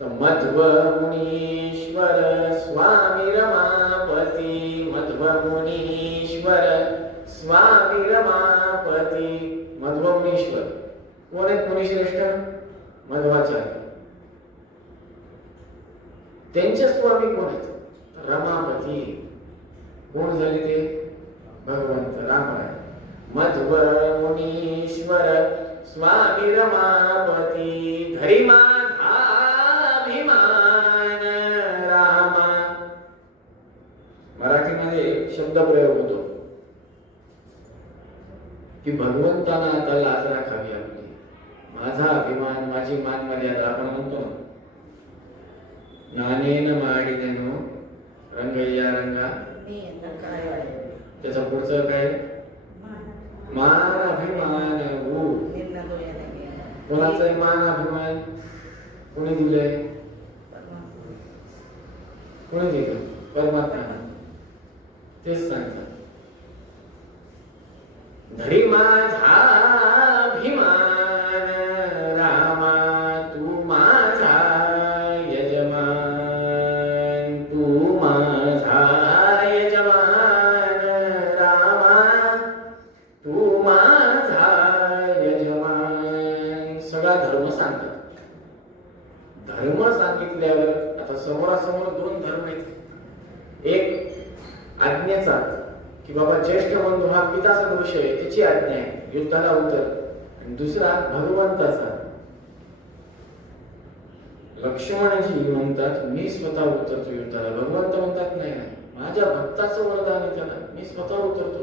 तर मध्व मुनीश्वर स्वामी रमापती. मध्व मुनीश्वर स्वामी रमापती. मध्व मुनीश्वर कोण आहेत? मुनीश्रेष्ठ मध्वाचार्य. त्यांचे स्वामी कोण आहेत? रमापती. कोण झाले ते? भगवंत रामराय. मध्व मुनीश्वर स्वामी रमापती. धरी माझा अभिमान रामा. मराठीमध्ये शब्द प्रयोग होतो की भगवंतांना आता लाज राखावी आपली. माझा अभिमान, माझी मान मर्यादा आपण म्हणतो ना. नानेन माडिदेनो रंगय्या रंगा. त्याचा पुढचं काय? मान अभिमान गुरु. कोणाचा आहे मान अभिमान? कोणी दिलंय? कोणी दिलं? परमात्मा. तेच सांगतात, धरी माझा अभिमान रामा. तू माझा यजमान, तू माझा यजमान रामा. तू माझा यजमान. सगळा धर्म सांगतात. धर्म सांगितल्यावर आता समोरासमोर दोन धर्म आहेत. एक आज्ञेचा की बाबा ज्येष्ठ बंधू हा पिता सदृश आहे, त्याची आज्ञा आहे युद्धाला उतर. आणि दुसरा भगवंताचा. लक्ष्मणजी म्हणतात मी स्वतः उतरतो युद्धाला. भगवंत म्हणतात नाही नाही, माझ्या भक्ताचं वरदान आहे त्याला, मी स्वतः उतरतो.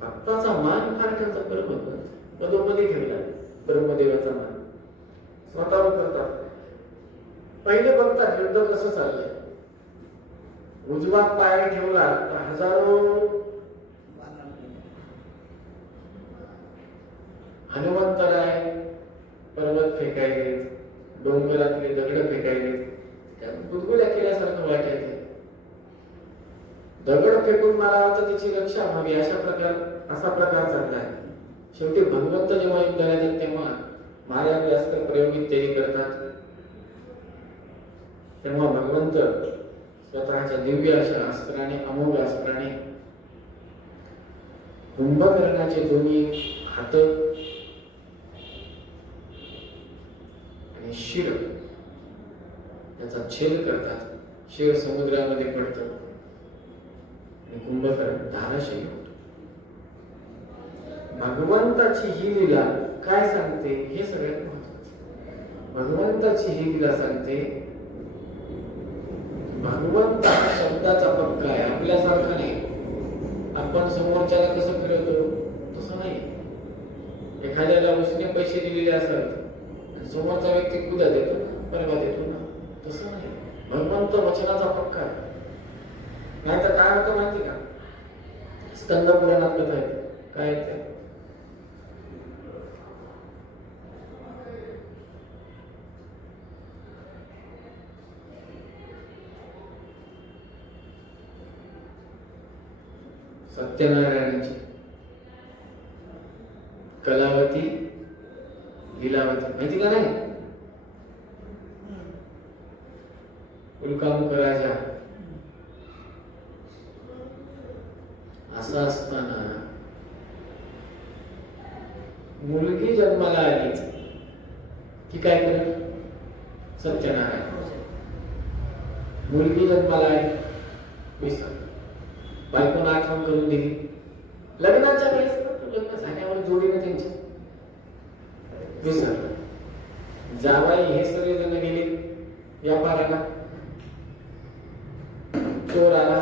भक्ताचा मान फार ठेवतात बरं भगवंत. पदोपदी ठेवला ब्रह्मदेवाचा मान. स्वतः उतरतात. पहिले बघतात युद्ध कसं चाललंय. उजवा पाय ठेवला तर हजारो हनुमंतराय पर्वत फेकायले, डोंगरातले दगड फेकायले. त्या गुदगुल्या केल्यासारखं वाटायचं. दगड फेकून मारावा तर त्याची रक्षा व्हावी, असा प्रकार चाललाय. शेवटी भगवंत जेव्हा युद्धाला येतात तेव्हा मायावी प्रयोग इत्यादी करतात. तेव्हा भगवंत स्वतःच्या दिव्य अशा अस्त्राने, अमोघ अस्त्राने कुंभकर्णाचे दोन्ही हात आणि शिर त्याचा छेद करतात. शिर समुद्रामध्ये पडतं आणि कुंभकर्ण धाराशिव होतो. भगवंताची ही लीला काय सांगते? हे सगळ्यात महत्त्वाचं. भगवंताची ही लीला सांगते भगवंत शब्दाचा पक्का आहे, आपल्यासारखा नाही. आपण समोरच्याला कसं फिरवतो तसं नाही. एखाद्याला उसने पैसे दिलेले असतात, समोरचा व्यक्ती कुदा देतो, परवा देतो ना, तसं नाही. भगवंत वचनाचा पक्का आहे. नाही तर काय होतं माहिती का? स्कंद पुराणात कथा आहे. काय ते सत्यनारायणाची कलावती लीलावती माहिती का नाही? उल्कामुख राजा असं असताना मुलगी जन्माला आली की काय करत? सत्यनारायण. मुलगी जन्माला आली, विसर बायकोनं आठवण करून दिली. लग्नाच्या वेळेस लग्न झाल्यावर जोडीने त्यांच्या विसर. जावाई हे सगळे जण गेले व्यापाराला. चोर आला,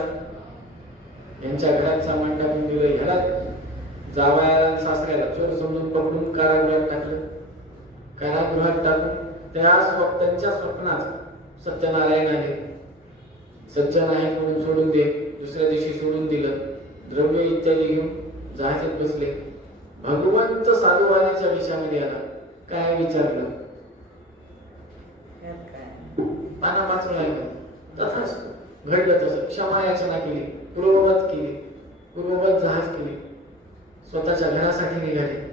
यांच्या घरात सामान टाकून दिलं. ह्याला जावयाला सासऱ्याला चोर समजून पकडून कारागृहात टाकलं. कारागृहात टाकून त्यांच्या स्वप्नात सत्यनारायण आले, सज्जन आहेत म्हणून सोडून दे, दुसऱ्या दिवशी सोडून दिलं, द्रव्य इत्यादी घेऊन जहाजात बसले. भगवंत साधुवाणीच्या विषयामध्ये आला, काय विचारलं, त्यात काय? पाना वाचून राहिलं. तसाच घडलं तसं. क्षमा याचना केली, पूर्ववत केली, पूर्ववत जहाज केली, स्वतःच्या घरासाठी निघाले.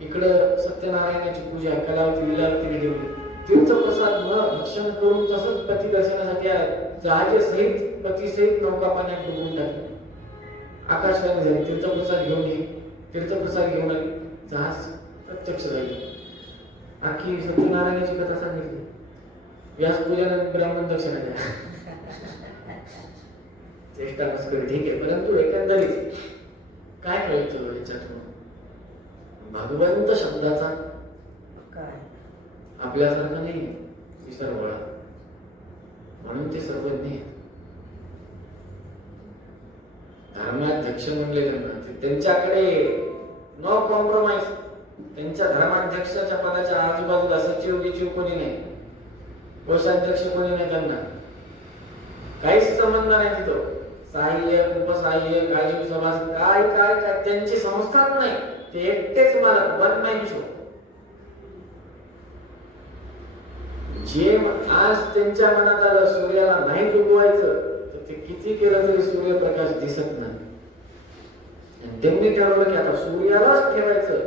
इकडं सत्यनारायणाची पूजा, कलावती लीलावतीने ठेवली. तीर्थप्रसाद न भक्षण करून तसंच पती दर्शनासाठी जहाजे सहित पतीसहित नौका पाण्यात डुबवून टाकली. आकाशवाणी झाली, तीर्थप्रसाद घेऊन ये, तीर्थप्रसाद घेऊन आले, जहाज प्रत्यक्ष झाले. आखी सत्यनारायणाची कथा सांगितली. व्यासपूजन ब्राह्मण दर्शना द्या, चेष्टा मस्करी ठीक आहे, परंतु एकंदरीत काय कळतं याच्यातून? भगवंत शब्दाचा काय? आपल्यासारखं नाही विसरवळा, म्हणून ते सर्वज्ञ आहेत. धर्माध्यक्ष म्हणले त्यांना, त्यांच्याकडे नो कॉम्प्रोमाइज. त्यांच्या धर्माध्यक्षाच्या पदाच्या आजूबाजूला सचिव बिचिव कोणी नाही, कोषाध्यक्ष कोणी नाही, त्यांना काहीच संबंध नाही. तिथं सहाय्यक, उपसहाय्यक, राजीव सभा काय काय काय त्यांची संस्थाच नाही. ते एकटेच मालक, वन मॅन शो. जे आज त्यांच्या मनात आलं सूर्याला नाही डुबवायचं, तर ते किती केलं तरी सूर्यप्रकाश दिसत नाही. आणि त्यांनी ठरवलं की आता सूर्यालाच ठेवायचं,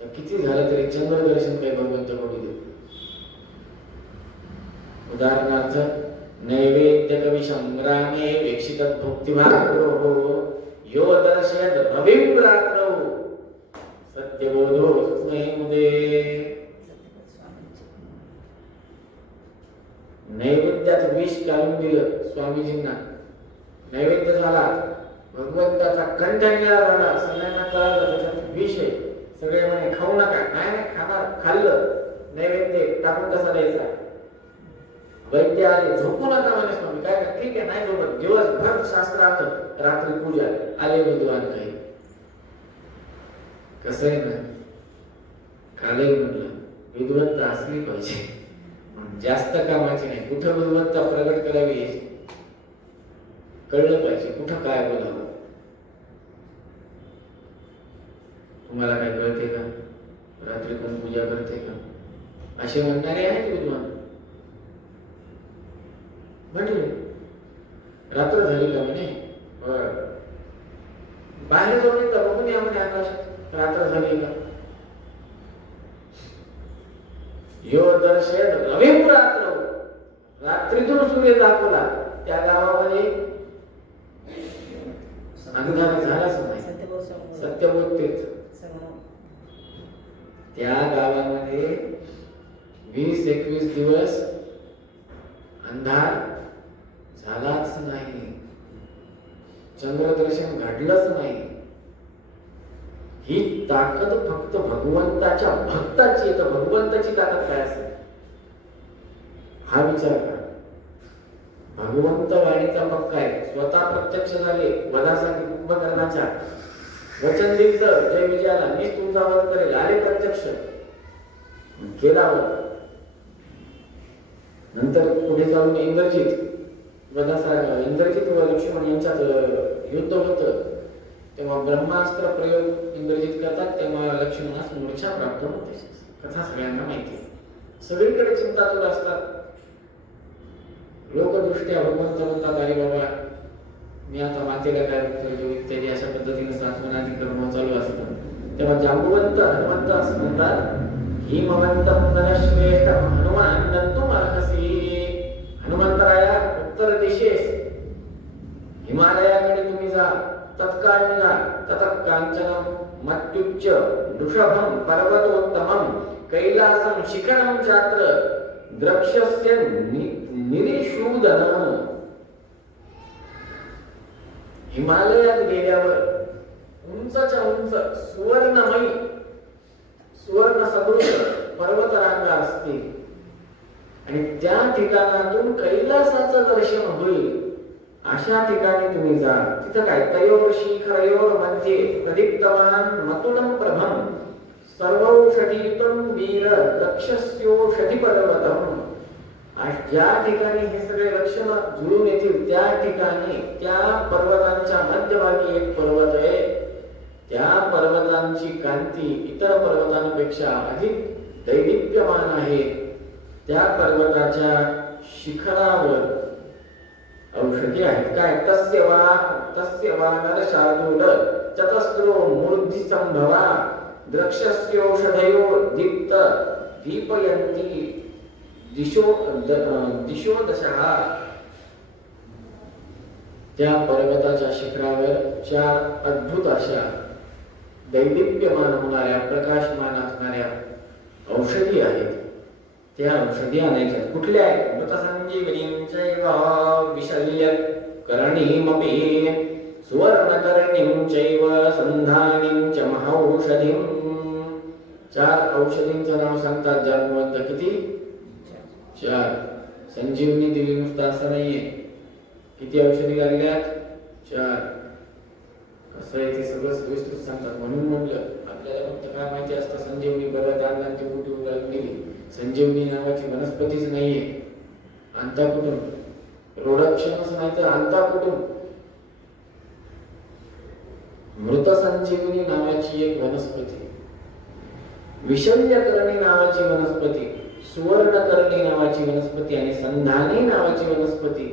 तर किती झालं तरी चंद्रदर्शन काही भगवंत घडू देत. उदाहरणार्थ, नैवेद्य कवी संग्रामे वीक्षित भक्तिभाग्रो यो दर्शयत रविं रात्रौ सत्यबोधो स्मयमुदे. नैवेद्यात विष घालून दिलं स्वामीजींना, नैवेद्य झाला, भगवंताचा कंठ निळा झाला, सगळ्यांना कळालं त्याच्यात विष आहे. सगळे म्हणे खाऊ नका, नाही नाही खाणार. खाल्लं, नैवेद्य टाकून कसा द्यायचा. वैद्य आले, झोपू नका म्हणे स्वामी. काय ठीक आहे, नाही झोपत, दिवसभर शास्त्रार्थ, रात्री पूजा. आले विद्वान काही. कसं आहे ना, कालही म्हटलं विद्वत्ता असली पाहिजे, जास्त कामाची नाही. कुठं विद्वत्ता प्रगट करावी कळलं पाहिजे, कुठं काय बोलावं. तुम्हाला काय कळते का? रात्री कोण पूजा करते का? असे म्हणणारे आहेत विद्वान. म्हटले रात्र झाली का म्हणे, बाहेर जाऊन एकदा बघून या म्हणे आकाशात रात्र झाली का. यो दर्शयत रविं रात्र, रात्रीतून सूर्य दाखवला. त्या गावामध्ये अंधार झालाच नाही. सत्यबोध तीर्थ त्या गावामध्ये 20-21 दिवस अंधार झालाच नाही, चंद्रदर्शन घडलंच नाही. ही ताकद फक्त भगवंताच्या भक्ताची. तर भगवंताची ताकद काय असेल हा विचार करा. भगवंत वाणीचा पक्का आहे, स्वतः प्रत्यक्ष झाले वधासाठी कुंभकर्णाच्या. वचन दिलं जय विजयाला, मीच तुमचा वध करेल. आले प्रत्यक्ष, केला वध. नंतर पुढे जाऊन इंद्रजित इंद्रजित व लक्ष्मण यांच्यात युद्ध होतं. तेव्हा ब्रह्मास्त्र प्रयोग इंद्रजित करतात, तेव्हा लक्ष्मणास मूर्छा प्राप्त होते. कथा सगळ्यांना माहिती आहे. सगळीकडे चिंतातुर असतात. लोकदृष्ट्या भगवंत म्हणतात अरे बाबा मी आता मातेला काय उत्तर देऊ इत्यादी अशा पद्धतीने सांत्वनादी करणं चालू असतं. तेव्हा जांबुवंत हनुमंत असं म्हणतात, हिमवंत श्रेष्ठ हनुमान नंतुम अर्हसी. हनुमंतराया उत्तर दिशेस हिमालयाकडे तुम्ही जा, तत्काळ निघा. ततः कांचनम मत्युच्च वृषभम पर्वतोत्तमम कैलासम शिखरम चात्र द्रक्ष्यस्य निरीशूदन. हिमालयात गेल्यावर उंचच्या उंच सुवर्णमयी सुवर्ण सदृश पर्वतरांगा असतील आणि त्या ठिकाणातून कैलासाचं दर्शन होईल. अशा ठिकाणी तुम्ही जा. तिथं काय तयोर शिखरयोर मध्ये प्रदीप्तमान मतुलं प्रभम सर्वौषधीतम वीर दक्षस्योषधी पर्वतम. आणि ज्या ठिकाणी हे सगळे लक्षण जुळून येतील त्या ठिकाणी त्या पर्वतांच्या मध्यभागी एक पर्वत आहे. त्या पर्वतांची कांती इतर पर्वतांपेक्षा अधिक दैदिप्यमान आहे. त्या पर्वताच्या शिखरावर औषधी आहेत. काय? तस्य वा नरशार्दूल चतस्रो मूर्धी संभवा द्रक्षस्योषधयो दीप्त दीपयन्ति दिशो दशः. त्या पर्वताच्या शिखरावर 4 अद्भुत अशा दैदिप्यमान होणाऱ्या प्रकाशमान असणाऱ्या औषधी आहेत. त्या औषधी आणायच्या. कुठल्या आहेत? मृतसंजीवनीं चैव विशल्य करणीमपि सुवर्णकर्णीं चैव संधानीं च महौषधीं. 4 औषधींचं नाव सांगतात जागवंत. किती? 4. संजीवनी दिली नुसतं असं नाहीये. किती औषधी लागल्यात? 4. कसं आहे ते सगळं सविस्तर सांगतात. म्हणून म्हटलं आपल्याला फक्त काय माहिती असतं, संजीवनी पर्वत आणला ती कुठे उगाळून दिली. संजीवनी नावाची वनस्पतीच नाहीये. आणता कुठून? प्रोडक्शनच नाही तर आणता कुठून? मृत संजीवनी नावाची एक वनस्पती, विशल्यकरणी नावाची वनस्पती, सुवर्णकर्णी नावाची वनस्पती आणि संधानी नावाची वनस्पती.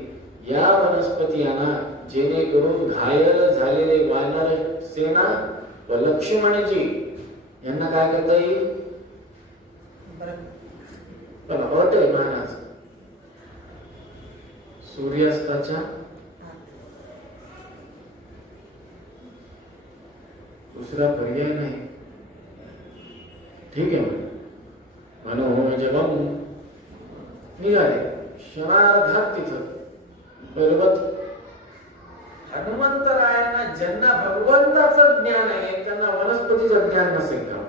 या वनस्पती आणा जेणेकरून घायल झालेले वानर सेना व लक्ष्मणजी यांना काय करता येईल? पण अट आहे महाराज, सूर्यास्ताच्या दुसरा पर्याय नाही. ठीक आहे. मनोजवम निघाले. क्षणार्धात तिथं पर्वत. हनुमंतरायांना ज्यांना भगवंताचं ज्ञान आहे त्यांना वनस्पतीचं ज्ञान नसेल का?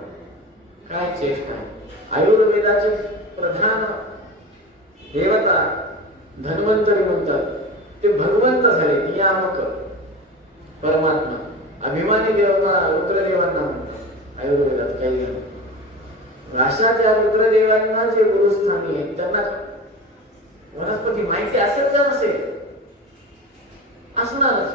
काय चेष्टा. आयुर्वेदाचे प्रधान देवता धन्वंतरी म्हणतात. ते भगवंत झाले, नियामक परमात्मा. अभिमानी देवता रुद्रदेवांना म्हणतात आयुर्वेदात. काही अशा त्या रुद्रदेवांना जे गुरुस्थानी आहेत त्यांना वनस्पती माहिती असेल का नसेल? असणारच.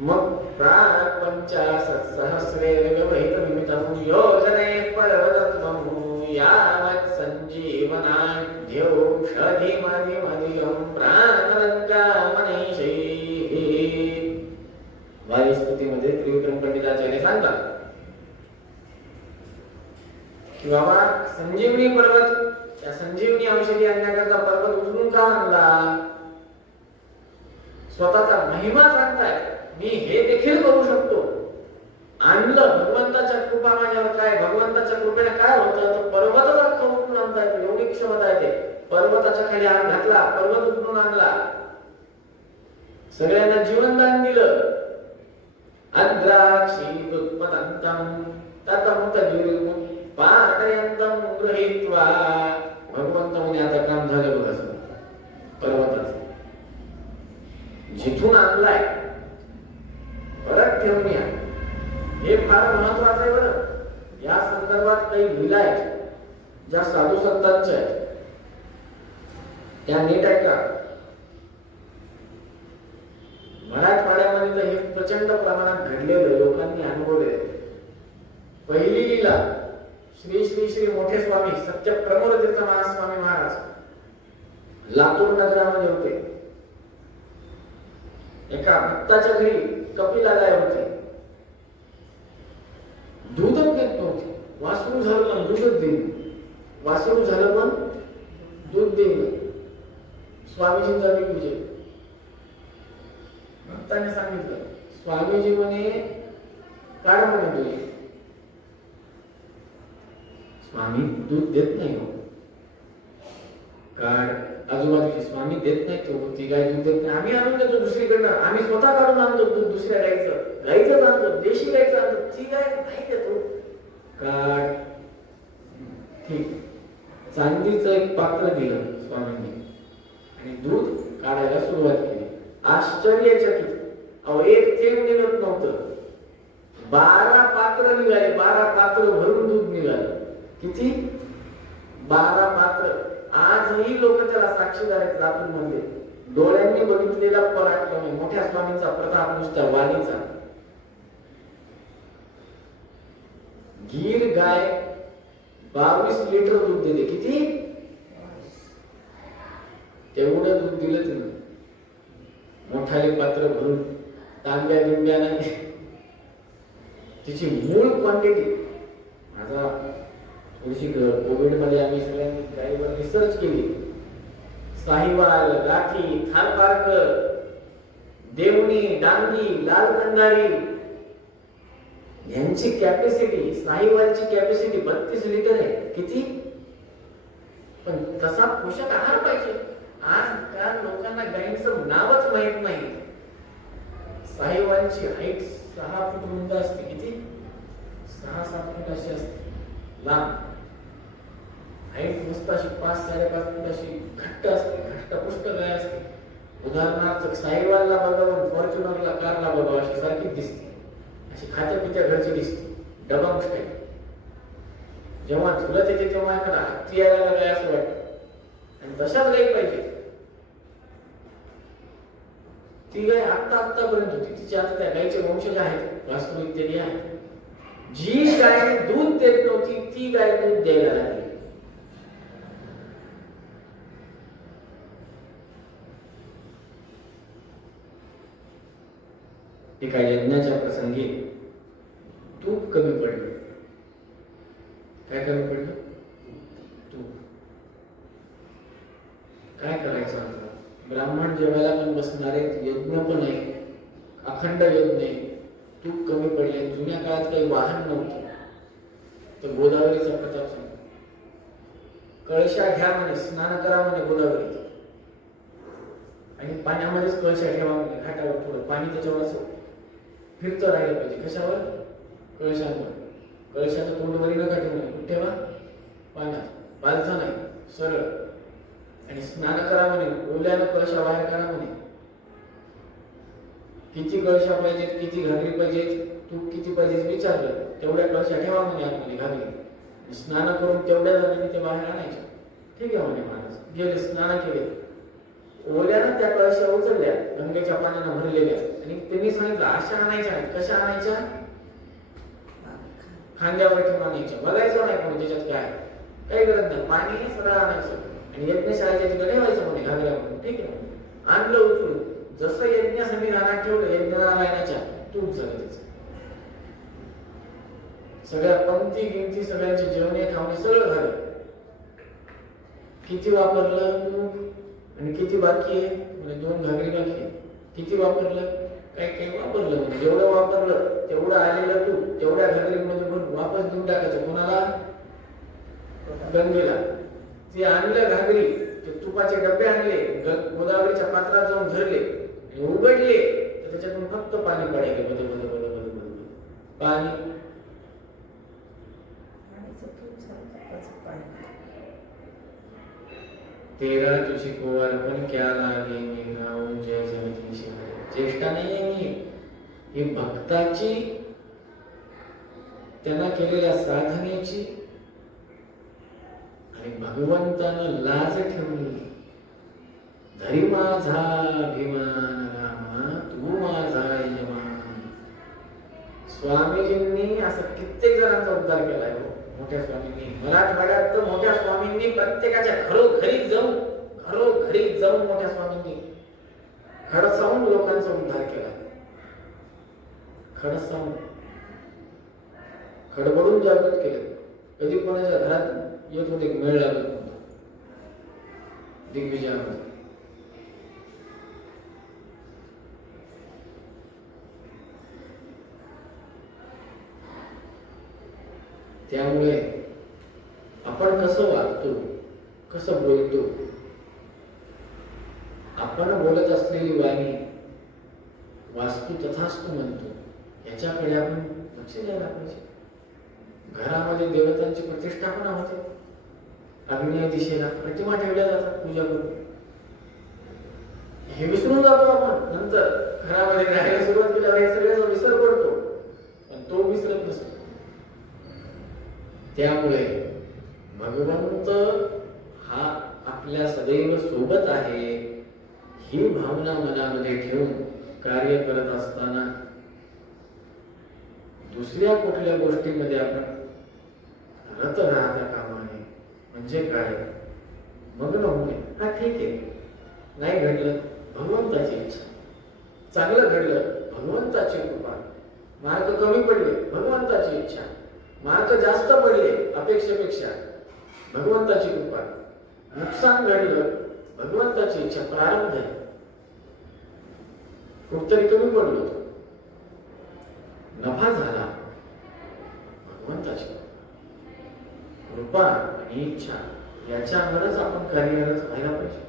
मग प्राग 50 व्यवहित निमित्तं योजने पर्वतत्वं यावत् संजीवनाढ्यौषधिमधिमधिकं प्राणरंगामनीषैः. वायुस्तुतीमध्ये त्रिविक्रम पंडिताचार्य सांगतात की बाबा संजीवनी पर्वत, त्या संजीवनी औषधी आणण्याकरता पर्वत उचलून का आणला? स्वतःचा महिमा सांगताय. मी हे देखील करू शकतो. आणलं. भगवंताच्या कृपा माझ्यावर. काय भगवंताच्या कृपेने काय होतं तर पर्वतच अख्खा उचलून आणता येतो. एवढी क्षमता येते. पर्वताच्या खाली हात घातला, पर्वत उचलून आणला. सगळ्यांना जीवनदान दिलं. अद्राक्षी उत्पतंतम ततमुतजीव पाठयंतम गृहीत्वा. भगवंत म्हणे आता काम झालं बघा सगळं पर्वताचं. जिथून आणलाय परत ठेवून या. हे फार महत्वाचं आहे बरं. या संदर्भात काही लिहिलं आहे ज्या साधू संतांच्या आहेत त्या नीट ऐका. मराठवाड्यामध्ये तर हे प्रचंड प्रमाणात घडलेलं, लोकांनी अनुभवले. पहिली लीला श्री श्री श्री मोठे स्वामी सत्य प्रमोदतीर्थ महास्वामी महाराज लातूर नगरामध्ये होते. एका भक्ताच्या घरी कपिला गाय होती. दूधच देत नव्हती. वासरू झालं पण दूधच देईन. वासरू झालं पण दूध देईन. स्वामीजींचा विजय. भक्ताने सांगितलं स्वामीजी म्हणे काढ म्हणे तुझे. स्वामी दूध देत नाही हो. काढ. आजूबाजूचे स्वामी देत नाही तो. ती गाय दूध देत नाही. आम्ही आणून देतो दुसरीकडनं. आम्ही स्वतः काढून आणतो दूध दुसऱ्या गायचं. गायचं आणतो, देशी गायचं आणतो. ती गाय नाही देतो. काढ. ठीक. चांदीचं एक पात्र दिलं स्वामींनी आणि दूध काढायला सुरुवात केली. आश्चर्यचकित. अहो एक थेंब निघत नव्हतं. 12 पात्र निघाले. 12 पात्र भरून दूध निघालं. किती? 12 पात्र आजही लोक त्याला साक्षीदार आहेत. लातूर मध्ये डोळ्यांनी बघितलेला पराक्रम आहे मोठ्या स्वामींचा प्रताप नुसता वाणीचा. गीर गाय 22 लिटर दूध देते. किती? तेवढं दूध दिलं तिनं मोठाले पात्र भरून तांब्या बिंब्याने. तिची मूळ क्वांटिटी माझा थोडीशी कोविड मध्ये आम्ही सगळ्यांनी गाईवर रिसर्च केली. साहिवाल, गाठी, थारपारकर, देवणी, डांगी, लाल कंदारी यांची कॅपॅसिटी, साहिवालची कॅपॅसिटी 32 लिटर आहे. किती? पण तसा पोषक आहार पाहिजे. आजकाल लोकांना गाईंचं नावच माहित नाही. साहिवालची हाईट 6 फूट रुंद असते. किती? 6-7 फूट अशी असते लांब. हाईट मस्त अशी 5-5.5 फूट अशी घट्ट असते. घट्टपुष्ट गाय असते. उदाहरणार्थ साहिवालला बघावं, फॉर्च्युनरला, कारला बघावं अशी सारखीच दिसते. अशी खात्या पित्या घरची दिसते. डबा मुष्ट आहे. जेव्हा झुलत येते तेव्हा एखादा हत्ती यायला लागलाय असं वाटतं. आणि तशाच गाई पाहिजे. ती गाय आतापर्यंत होती. तिची आता त्या गायीचे वंशज आहेत, वासरू इत्यादी आहेत. जी गाय दूध देत नव्हती ती गाय दूध द्यायला लागली. एका यज्ञाच्या प्रसंगी तूप कमी पडलं. काय कमी पडलं? तूप. काय करायचं आता? ब्राह्मण जेवायला पण बसणारे, यज्ञ पण आहे, अखंड यज्ञ आहे. तूप कमी पडले. जुन्या काळात काही वाहन नव्हते. तर गोदावरीचा प्रताप सांग. कळशा घ्या म्हणे, स्नान करा म्हणे गोदावरीत, आणि पाण्यामध्येच कळशा ठेवा म्हणे. घाटावर थोडं पाणी त्याच्यावर असं फिरतं राहिलं पाहिजे. कशावर? कळशावर. कळशाचं तोंड वरी नका ठेवू नये. कुठे ठेवा? पाण्यात. पालथा नाही, सरळ. आणि स्नान करा म्हणे. ओल्यानं कळशा बाहेर काढा म्हणे. किती कळशा पाहिजेत, किती घागरी पाहिजेत, तूप किती पाहिजे विचारलं. तेवढ्या कळशा ठेवा म्हणे आतमध्ये घागरी. स्नान करून तेवढ्या जणांनी ते बाहेर आणायचे. ठीक आहे म्हणे महाराज. गेले, स्नान केले. ओल्यानं त्या कळशा उचलल्या, गंगेच्या पाण्यानं भरलेल्या. आणि त्यांनी सांगितलं अशा आणायच्या नाहीत. कशा आणायच्या? खांद्यावर ठेवून आणायच्या. बघायचं नाही कोणी त्याच्यात काय. काही गरज नाही. पाणी सरळ आणायचं आणि यज्ञशाळेच्या तिकडे ठेवायचं म्हणे घागऱ्यावर. ठीक आहे. आणलं उचलून. जसं यज्ञ संविधानात ठेवलं, यज्ञ नारायणाच्या तूप झालं त्याचं. सगळ्या पंक्ती गिंती, सगळ्यांचे जेवणे खावणे सगळं झालं. किती वापरलं तूप आणि किती बाकी आहे? म्हणजे 2 घागरी बाकी आहे. किती वापरलं? काही वापरलं म्हणजे जेवढं वापरलं तेवढं आलेलं तूप तेवढ्या घागरीमध्ये भरून वापस देऊन टाकायचं. कोणाला? गंगेला. ते आणलं घागरी, ते तुपाचे डबे आणले, गोदावरीच्या पात्रात जाऊन धरले आणि उघडले तर त्याच्यातून फक्त पाणी पडायचे. बद बद बद बद बद पाणी. तेरा तुझी को अर्पण क्या लागे मेघा जय जगदीश. चेष्टा नाही ही भक्ताची, त्यांना केलेल्या साधनेची. आणि भगवंतानं लाज ठेवली. धरी माझा अभिमान रामा, तू माझा यजमान. स्वामीजींनी असं कित्येक जणांचा उद्धार केलाय. मोठ्या स्वामींनी मराठवाड्यात तर मोठ्या स्वामींनी प्रत्येकाच्या घरोघरी जाऊन मोठ्या स्वामींनी खडसावून लोकांचा उद्धार केला. खडसावून खडबडून जागृत केले. कधी कोणाच्या घरात येत होते मेळ लागत नव्हता. दिग्विजयामध्ये त्यामुळे आपण कसं वागतो, कसं बोलतो, आपण बोलत असलेली वाणी वास्तू तथास्तु म्हणतो, याच्याकडे आपण लक्ष द्यायला पाहिजे. घरामध्ये देवतांची प्रतिष्ठापना होते. अग्नेय दिशेला प्रतिमा ठेवल्या जातात पूजा करून. हे विसरून जातो आपण. नंतर घरामध्ये राहायला सुरुवात केल्यावर हे सगळ्याचा विसर पडतो, पण तो विसरत नसतो. त्यामुळे भगवंत हा आपल्या सदैव सोबत आहे ही भावना मनामध्ये ठेवून कार्य करत असताना दुसऱ्या कुठल्या गोष्टीमध्ये आपण रत राहता कामा नये. म्हणजे काय, मग्न होऊ नये. हा ठीक आहे, नाही घडलं भगवंताची इच्छा, चांगलं घडलं भगवंताची कृपा, मार्क कमी पडले भगवंताची इच्छा, मार्क जास्त पडले अपेक्षेपेक्षा भगवंताची कृपा, नुकसान घडलं भगवंताची इच्छा, प्रारब्ध आहे. कुठतरी कमी पडलो, नफा झाला भगवंताची कृपा आणि इच्छा याच्यावरच आपण कार्यरत व्हायला पाहिजे.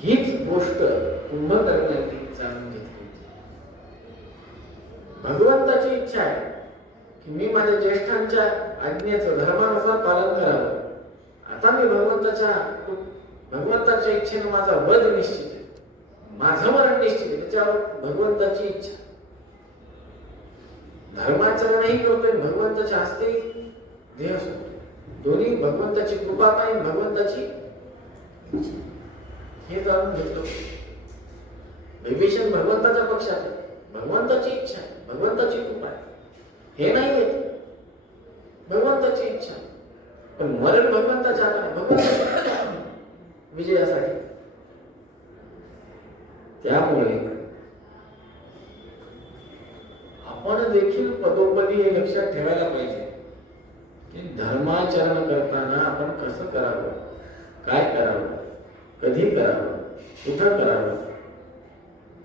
हीच गोष्ट कुंभकर्णांनी जाणून घेतली. भगवंताची इच्छा आहे की मी माझ्या ज्येष्ठांच्या आज्ञेचं धर्मानुसार पालन करावं. आता मी भगवंताच्या इच्छेनं माझा वध निश्चित आहे, माझं मरण निश्चित आहे, त्याच्यावर भगवंताची इच्छा. धर्माचरणही करतोय, भगवंताच्या हस्ते देह सोडतोय. दोन्ही भगवंताची कृपा आणि भगवंताची इच्छा हे जाणून घेतलं. विभीषण भगवंताच्या पक्षात आहे, भगवंताची इच्छा आहे, भगवंताची कृपा आहे. हे नाही येत भगवंताची इच्छा, पण मरण भगवंताच्या हातात, भगवंताच्या विजयासाठी. त्यामुळे आपण देखील पदोपदी हे लक्षात ठेवायला पाहिजे की धर्माचरण करताना आपण कसं करावं, काय करावं, कधी करावं, कुठं करावं,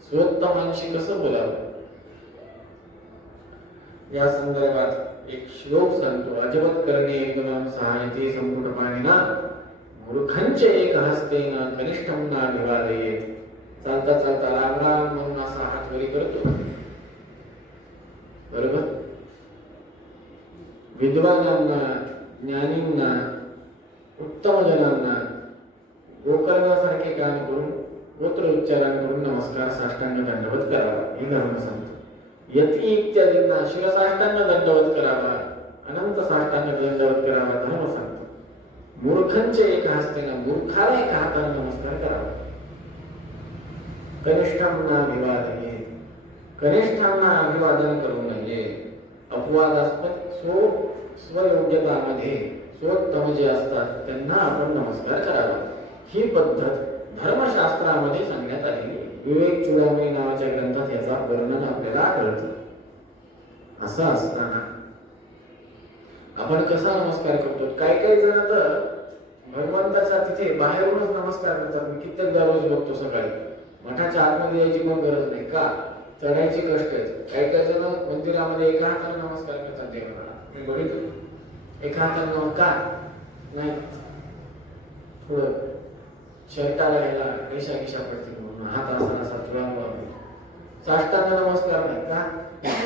स्वोत्तमांशी कसं बोलावं. या संदर्भात एक श्लोक सांगतो. अजबत करणे एकदम सहायते संपुट पाणीना मूर्खंचे एक हस्तेन कनिष्ठम ना भिवादयेत. चालता चालता राम राम म्हणून असा हात वरी करतो, बरोबर. विद्वानांना, ज्ञानींना, उत्तम जनांना गोकर्णासारखे काम करून गोत्र उच्चारण करून नमस्कार साष्टांग दंडवत करावा हे धर्म सांगतो. यती इत्यादींना शिरसाष्टांग दंडवत करावा, अनंत साष्टांग दंडवत करावा धर्म सांगतो. मूर्खंचे एक हस्तेना, मूर्खाला एका हाताने नमस्कार करावा. कनिष्ठांना अभिवादन, कनिष्ठांना अभिवादन करू नये. अपवादास्पद स्वयोग्यतामध्ये स्वोत्तम जे असतात त्यांना आपण नमस्कार करावा. ही पद्धत धर्मशास्त्रामध्ये सांगण्यात आलेली. विवेक चूडामणी नावाच्या ग्रंथात याचा वर्णन आपल्याला आढळतं. असं असताना आपण कसा नमस्कार करतो. काही जण तर भगवंताच्या तिथे बाहेरूनच नमस्कार करतात. मी कित्येकदा रोज बघतो सकाळी. मठाच्या आतमध्ये यायची पण गरज नाही. का? चढायची कष्ट आहेत. काही जण मंदिरामध्ये एका हाताने नमस्कार करतात देवाला. मी बघितलं एका हाताने नमस्कार नाही, थोडं शर्टाला यायला रेषा गिशा पडतील म्हणून हात असा चुळांवर साष्टांग नमस्कार नाही. का?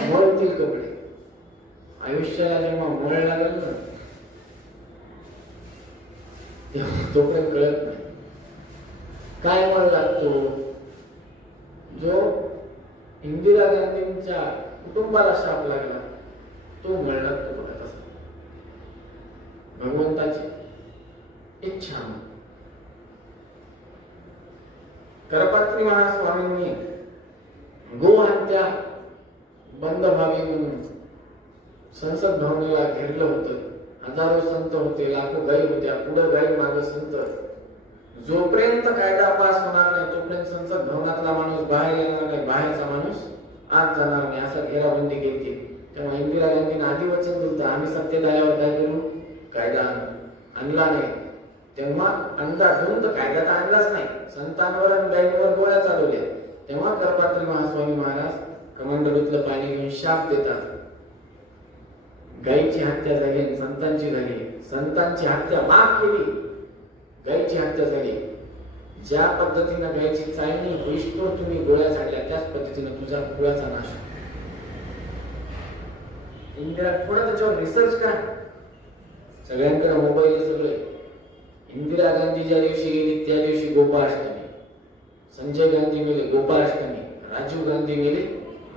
मळतील कपडे. आयुष्याला जेव्हा मळ लागेल ना तेव्हा तोपर्यंत कळत नाही काय मळ लागतो. जो इंदिरा गांधींच्या कुटुंबाला शाप लागला तो मळ लागतो बघत असतो. भगवंताची इच्छा. करपात्री महास्वामींनी गोहत्या बंद व्हावी म्हणून संसद भवनाला घेरलं होतं. हजारो संत होते, लाखो गायी होत्या, पुढे गायी मागे संत. जोपर्यंत कायदा पास होणार नाही तोपर्यंत संसद भवनातला माणूस बाहेर येणार नाही, बाहेरचा माणूस आत जाणार नाही, असं घेराबंदी केली. तेव्हा इंदिरा गांधीने आधी वचन दिलं आम्ही सत्तेत आल्यावर काय करू, कायदा आणला नाही. तेव्हा अंधाधुंद तर कायदा तर आणलाच नाही, संतांवर आणि गायींवर गोळ्या चालवल्या. तेव्हा करपात्री महास्वामी महाराज कमंडलूतलं पाणी घेऊन शाप देतात. गायीची हत्या झाली, संतांची झाली. संतांची हत्या माफ केली, गायीची हत्या झाली. ज्या पद्धतीने गायीची चाळणी होईस्तोवर तुम्ही गोळ्या झाडल्या त्याच पद्धतीने तुझा कुळाचा नाश. इंदिरा थोडा त्याच्यावर रिसर्च करा. सगळ्यांकडे मोबाईल सगळे. इंदिरा गांधी ज्या दिवशी गेली त्या दिवशी गोपाष्टमी. संजय गांधी मेले गोपाष्टमी. राजीव गांधी मेले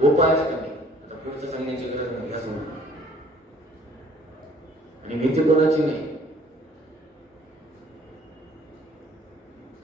गोपाष्टमी. आता पुढचं सांगण्याची गरज नाही. आणि भीती कोणाची नाही.